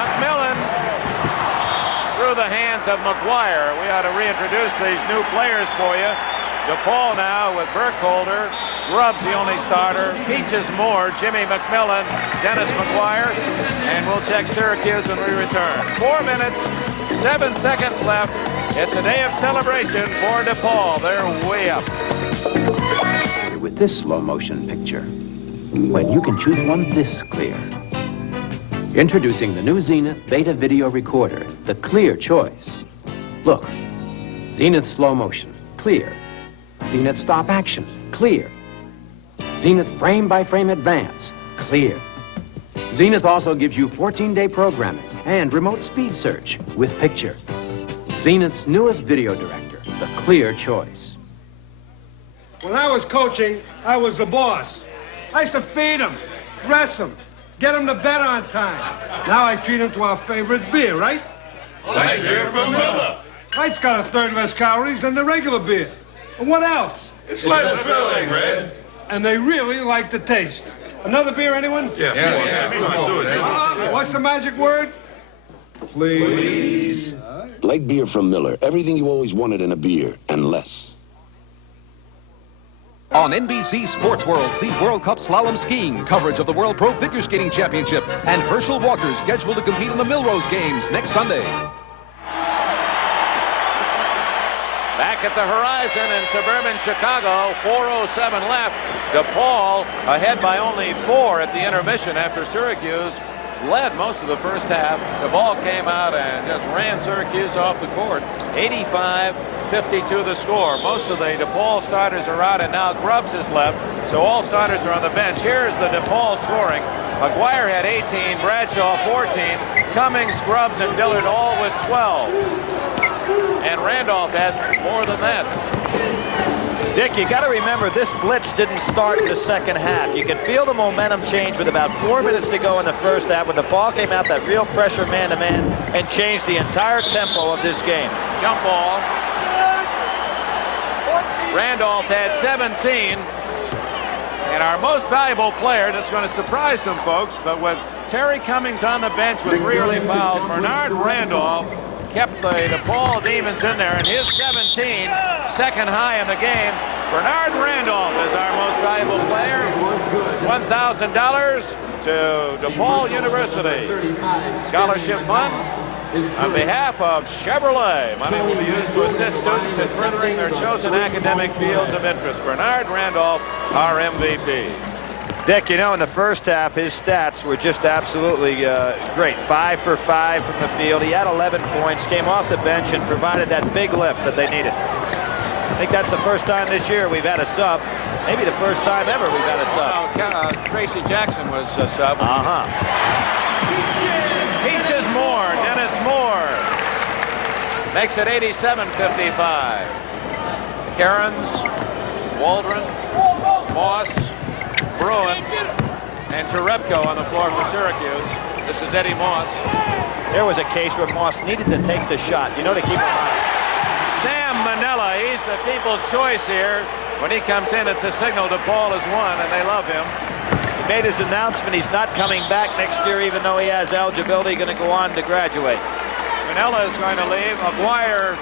McMillan through the hands of McGuire. We ought to reintroduce these new players for you. DePaul now with Burkholder. Grubbs, the only starter. Peaches Moore, Jimmy McMillan, Dennis McGuire. And we'll check Syracuse when we return. 4 minutes, 7 seconds left. It's a day of celebration for DePaul. They're way up. With this slow motion picture, when you can choose one this clear. Introducing the new Zenith Beta Video Recorder, the clear choice. Look, Zenith Slow Motion, clear. Zenith Stop Action, clear. Zenith Frame by Frame Advance, clear. Zenith also gives you 14-day programming and remote speed search with picture. Zenith's newest video director, the clear choice. When I was coaching, I was the boss. I used to feed them, dress them, get them to bed on time. Now I treat them to our favorite beer, right? Light beer from Miller. Light's got a 1/3 less calories than the regular beer. And what else? It's less filling, Red. And they really like the taste. Another beer, anyone? Yeah, come on, do it. What's the magic word? Please. Light beer from Miller. Everything you always wanted in a beer, and less. On NBC Sports World, see World Cup slalom skiing, coverage of the World Pro Figure Skating Championship, and Herschel Walker scheduled to compete in the Milrose Games next Sunday. Back at the Horizon in suburban Chicago, 4:07 left. DePaul ahead by only 4 at the intermission after Syracuse led most of the first half. The ball came out and just ran Syracuse off the court. 85-52 the score. Most of the DePaul starters are out, and now Grubbs is left, so all starters are on the bench. Here's the DePaul scoring. McGuire had 18, Bradshaw 14, Cummings, Grubbs, and Dillard all with 12. And Randolph had more than that. Dick, you got to remember, this blitz didn't start in the second half. You could feel the momentum change with about 4 minutes to go in the first half when the ball came out, that real pressure man-to-man, and changed the entire tempo of this game. Jump ball. Randolph had 17. And our most valuable player, that's going to surprise some folks, but with Terry Cummings on the bench with 3 early fouls, Bernard Randolph kept the DePaul Demons in there, and his 17, second high in the game. Bernard Randolph is our most valuable player. $1,000 to DePaul University. Scholarship fund on behalf of Chevrolet. Money will be used to assist students in furthering their chosen academic fields of interest. Bernard Randolph, our MVP. Dick, you know, in the first half, his stats were just absolutely great. 5 for 5 from the field. He had 11 points, came off the bench, and provided that big lift that they needed. I think that's the first time this year we've had a sub. Maybe the first time ever we've had a sub. Tracy Jackson was a sub. Peaches Moore, Dennis Moore. Makes it 87-55. Cairns, Waldron, Moss, Bruin, and Jerebko on the floor for Syracuse. This is Eddie Moss. There was a case where Moss needed to take the shot, you know, to keep him honest. Sam Manella, he's the people's choice here. When he comes in, it's a signal DePaul has won, and they love him. He made his announcement he's not coming back next year, even though he has eligibility, going to go on to graduate. Manella is going to leave. McGuire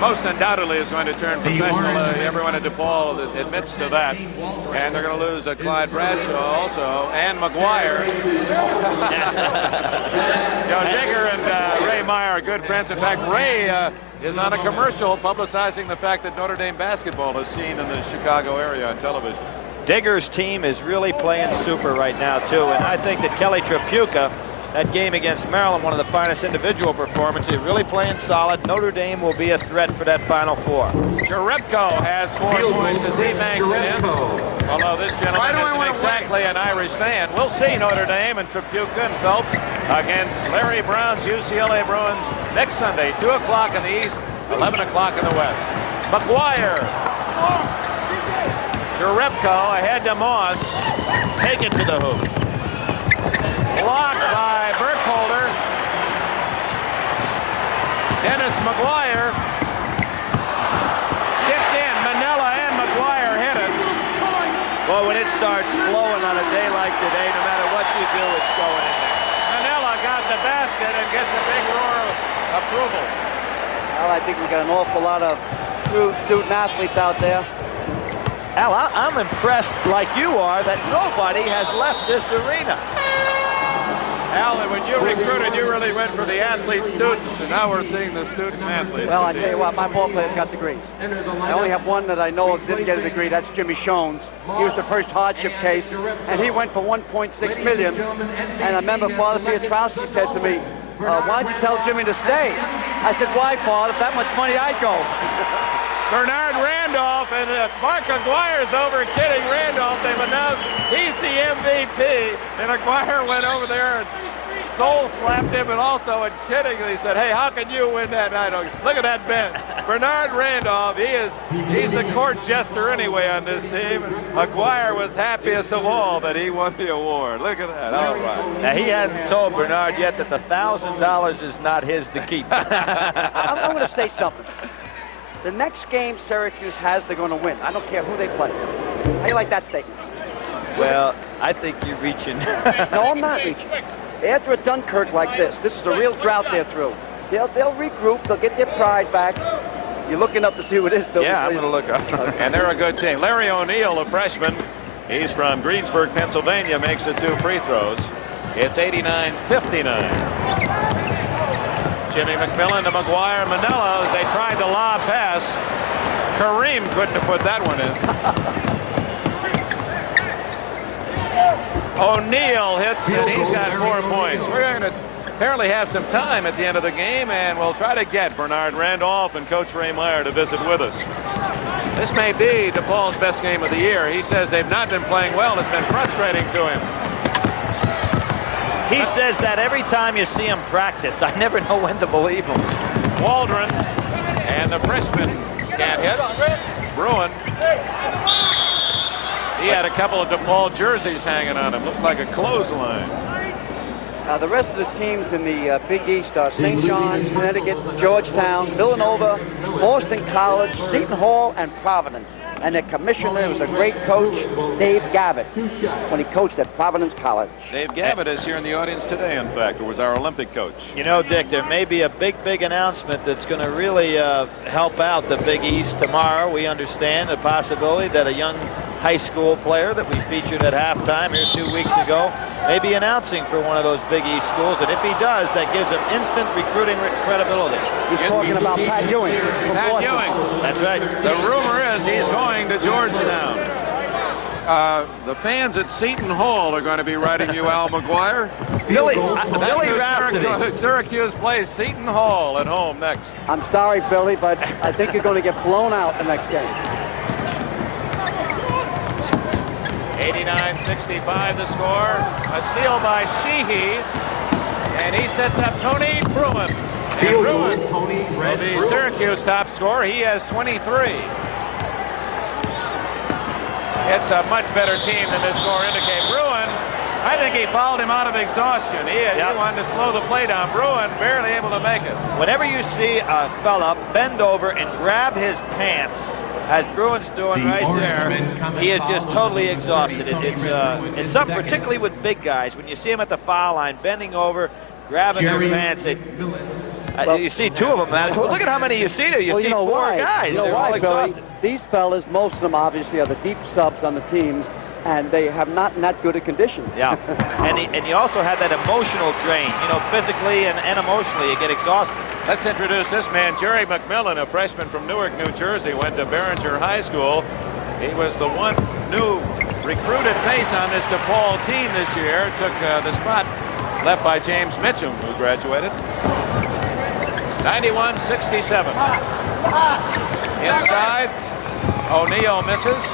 most undoubtedly is going to turn professional. Everyone at DePaul admits to that. And they're going to lose Clyde Bradshaw also, and McGuire. Digger and Ray Meyer are good friends. In fact, Ray is on a commercial publicizing the fact that Notre Dame basketball is seen in the Chicago area on television. Digger's team is really playing super right now, too. And I think that Kelly Tripucka, that game against Maryland, one of the finest individual performances, really playing solid. Notre Dame will be a threat for that Final Four. Jerebko has 4 points as he banks it in. Although this gentleman isn't exactly an Irish fan. We'll see Notre Dame and Tripucka and Phelps against Larry Brown's UCLA Bruins next Sunday, 2 o'clock in the East, 11 o'clock in the West. McGuire. Jerebko ahead to Moss. Take it to the hoop. Blocked by Burkholder. Dennis McGuire. Tipped in. Manella and McGuire hit it. Well, when it starts flowing on a day like today, no matter what you do, it's going in there. Manella got the basket and gets a big roar of approval. Well, I think we got an awful lot of true student athletes out there. Al, I'm impressed, like you are, that nobody has left this arena. Al, when you recruited, you really went for the athlete-students, and now we're seeing the student-athletes. Well, I tell you what, my ball players got degrees. I only have one that I know of didn't get a degree. That's Jimmy Shones. He was the first hardship case, and he went for $1.6 million. And I remember Father Piotrowski said to me, why'd you tell Jimmy to stay? I said, why, Father? If that much money, I'd go. Bernard Randolph, and Mark McGuire's over kidding Randolph. They've announced he's the MVP, and McGuire went over there and soul slapped him, and also and kiddingly said, hey, how can you win that night? Look at that bench. Bernard Randolph, he's the court jester anyway on this team. And McGuire was happiest of all that he won the award. Look at that. All right. Now, he hadn't told Bernard yet that the $1,000 is not his to keep. I'm going to say something. The next game Syracuse has, they're going to win. I don't care who they play. How do you like that statement? Well, I think you're reaching. No, I'm not reaching. After a Dunkirk like this is a real drought they're through. They'll regroup. They'll get their pride back. You're looking up to see who it is, Bill. Yeah, I'm going to look up. And they're a good team. Larry O'Neal, a freshman. He's from Greensburg, Pennsylvania, makes the 2 free throws. It's 89-59. Jimmy McMillan to McGuire and Manella as they tried the lob pass. Kareem couldn't have put that one in. O'Neal hits, and he's got 4 points. We're going to apparently have some time at the end of the game, and we'll try to get Bernard Randolph and Coach Ray Meyer to visit with us. This may be DePaul's best game of the year. He says they've not been playing well. It's been frustrating to him. He says that every time you see him practice. I never know when to believe him. Waldron and the freshman can't hit. Bruin. He had a couple of DePaul jerseys hanging on him. Looked like a clothesline. Now, the rest of the teams in the Big East are St. John's, Connecticut, Georgetown, Villanova, Boston College, Seton Hall, and Providence. And their commissioner was a great coach, Dave Gavitt, when he coached at Providence College. Dave Gavitt is here in the audience today, in fact, who was our Olympic coach. You know, Dick, there may be a big announcement that's going to really help out the Big East tomorrow. We understand the possibility that a young high school player that we featured at halftime here 2 weeks ago may be announcing for one of those Big East schools, and if he does, that gives him instant recruiting credibility. He's talking about Pat Ewing. Pat Ewing. That's right. The rumor is he's going to Georgetown. The fans at Seton Hall are going to be writing you Al McGuire. Billy Rafferty. Syracuse plays Seton Hall at home next. I'm sorry, Billy, but I think you're going to get blown out the next game. 89-65 the score. A steal by Sheehy. And he sets up Tony Bruin. And Bruin will be Syracuse top scorer. He has 23. It's a much better team than this score indicates. Bruin I think he fouled him out of exhaustion. He wanted to slow the play down. Bruin barely able to make it. Whenever you see a fella bend over and grab his pants, as Bruin's doing right there, he is just totally exhausted. It's something particularly with big guys. When you see him at the foul line, bending over, grabbing their pants, you see two of them. Look at how many you see there. You see four guys. They're all exhausted. These fellas, most of them obviously are the deep subs on the teams, and they have not in that good a conditions. Yeah, and you also have that emotional drain. You know, physically and emotionally, you get exhausted. Let's introduce this man, Jerry McMillan, a freshman from Newark, New Jersey, went to Barringer High School. He was the one new recruited face on this DePaul team this year. Took the spot left by James Mitchum, who graduated. 91-67. Inside, O'Neal misses.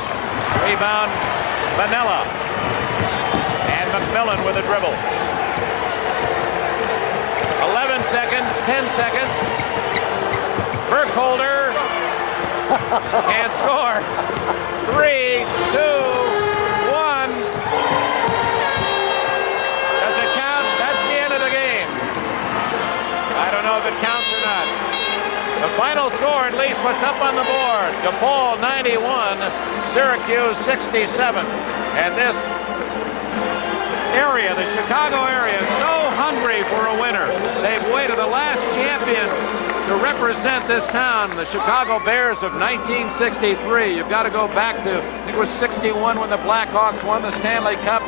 Rebound, Manella. And McMillan with a dribble. 11 seconds, 10 seconds. Burkholder can't score. 3, 2, 1. Does it count? That's the end of the game. I don't know if it counts or not. The final score, at least what's up on the board. DePaul 91, Syracuse 67. And this area, the Chicago area, is so hungry for a winner. They've waited the last champion to represent this town, the Chicago Bears of 1963. You've got to go back to, I think it was 61 when the Blackhawks won the Stanley Cup,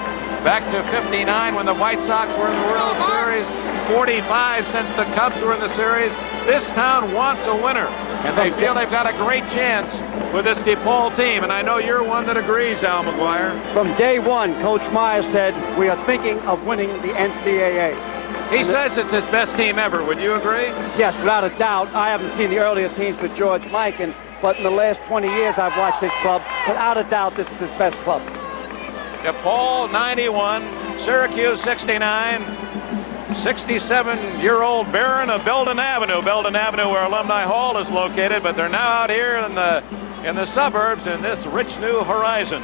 back to 59 when the White Sox were in the World Series, 45 since the Cubs were in the series. This town wants a winner, and they feel they've got a great chance with this DePaul team, and I know you're one that agrees, Al McGuire. From day one, Coach Meyer said, we are thinking of winning the NCAA. He says it's his best team ever. Would you agree? Yes, without a doubt. I haven't seen the earlier teams with George Mikan, but in the last 20 years I've watched this club. Without a doubt, this is his best club. DePaul 91, Syracuse 69. 67-year-old Baron of Belden Avenue where Alumni Hall is located, but they're now out here in the suburbs in this rich new horizon.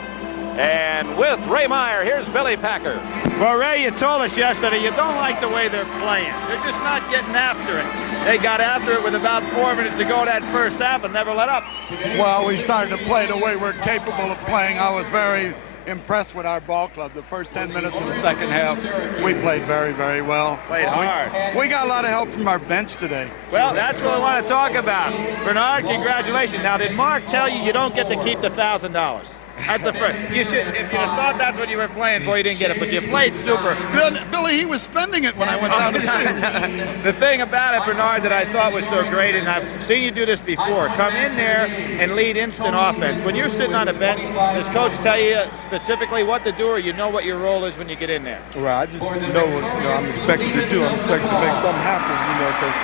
And with Ray Meyer, here's Billy Packer. Well, Ray, you told us yesterday you don't like the way they're playing. They're just not getting after it. They got after it with about 4 minutes to go that first half and never let up. Well, we started to play the way we're capable of playing. I was very impressed with our ball club. The first 10 minutes of the second half, we played very, very well. Played hard. We got a lot of help from our bench today. Well, that's what I want to talk about. Bernard, congratulations. Now, did Mark tell you you don't get to keep the $1,000? That's the first. You should, if you thought that's what you were playing for, you didn't get it, but you played super. Billy, he was spending it when I went down to see. The thing about it, Bernard, that I thought was so great, and I've seen you do this before, come in there and lead instant offense. When you're sitting on a bench, does Coach tell you specifically what to do, or you know what your role is when you get in there? Well, I just know what I'm expected to do. I'm expected to make something happen, because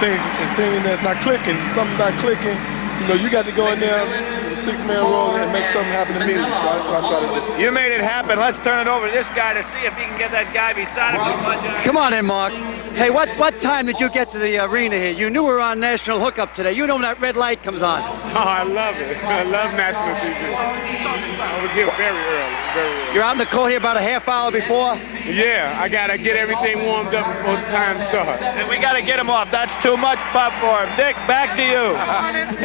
the thing that's not clicking, something's not clicking. You got to go in there with a six-man role and make something happen immediately. So that's what I try to do. You made it happen. Let's turn it over to this guy to see if he can get that guy beside him. Come on in, Mark. Hey, what time did you get to the arena here? You knew we were on national hookup today. You know when that red light comes on. Oh, I love it. I love national TV. I was here very early. You're out in the court here about a half hour before? Yeah, I got to get everything warmed up before the time starts. And we got to get him off. That's too much pop for him. Dick, back to you.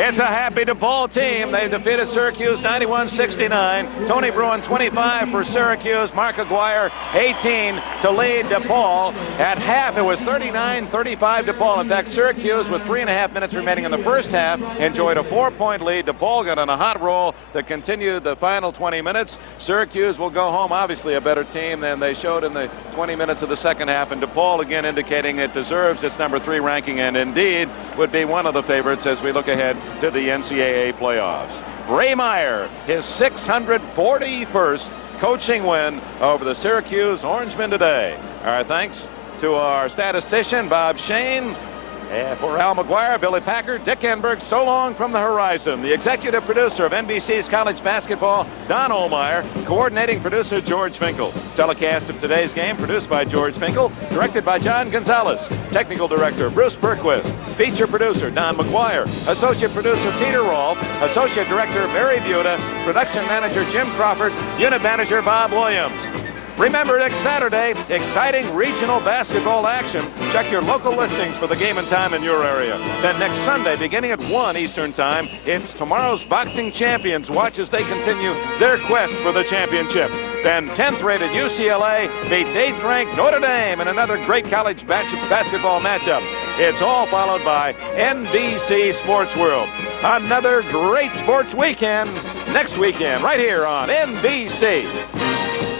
It's a happy DePaul team. They've defeated Syracuse 91-69. Tony Bruin 25 for Syracuse. Mark McGuire 18 to lead DePaul. At half, it was 39-35 DePaul. In fact, Syracuse, with 3.5 minutes remaining in the first half, enjoyed a 4-point lead. DePaul got on a hot roll that continued the final 20 minutes. Syracuse will go home, obviously a better team than they showed in the 20 minutes of the second half. And DePaul again indicating it deserves its number 3 ranking and indeed would be one of the favorites as we look ahead to the NCAA playoffs. Ray Meyer, his 641st coaching win over the Syracuse Orangemen today. Our thanks to our statistician, Bob Shane. And for Al McGuire, Billy Packer, Dick Enberg, so long from the horizon. The executive producer of NBC's college basketball, Don Ohlmeyer. Coordinating producer, George Finkel. Telecast of today's game produced by George Finkel. Directed by John Gonzalez. Technical director, Bruce Berquist. Feature producer, Don McGuire. Associate producer, Peter Rolfe. Associate director, Barry Buda. Production manager, Jim Crawford. Unit manager, Bob Williams. Remember, next Saturday, exciting regional basketball action. Check your local listings for the game and time in your area. Then next Sunday, beginning at 1 Eastern Time, it's tomorrow's boxing champions. Watch as they continue their quest for the championship. Then 10th-rated UCLA beats 8th-ranked Notre Dame in another great college basketball matchup. It's all followed by NBC Sports World. Another great sports weekend next weekend right here on NBC.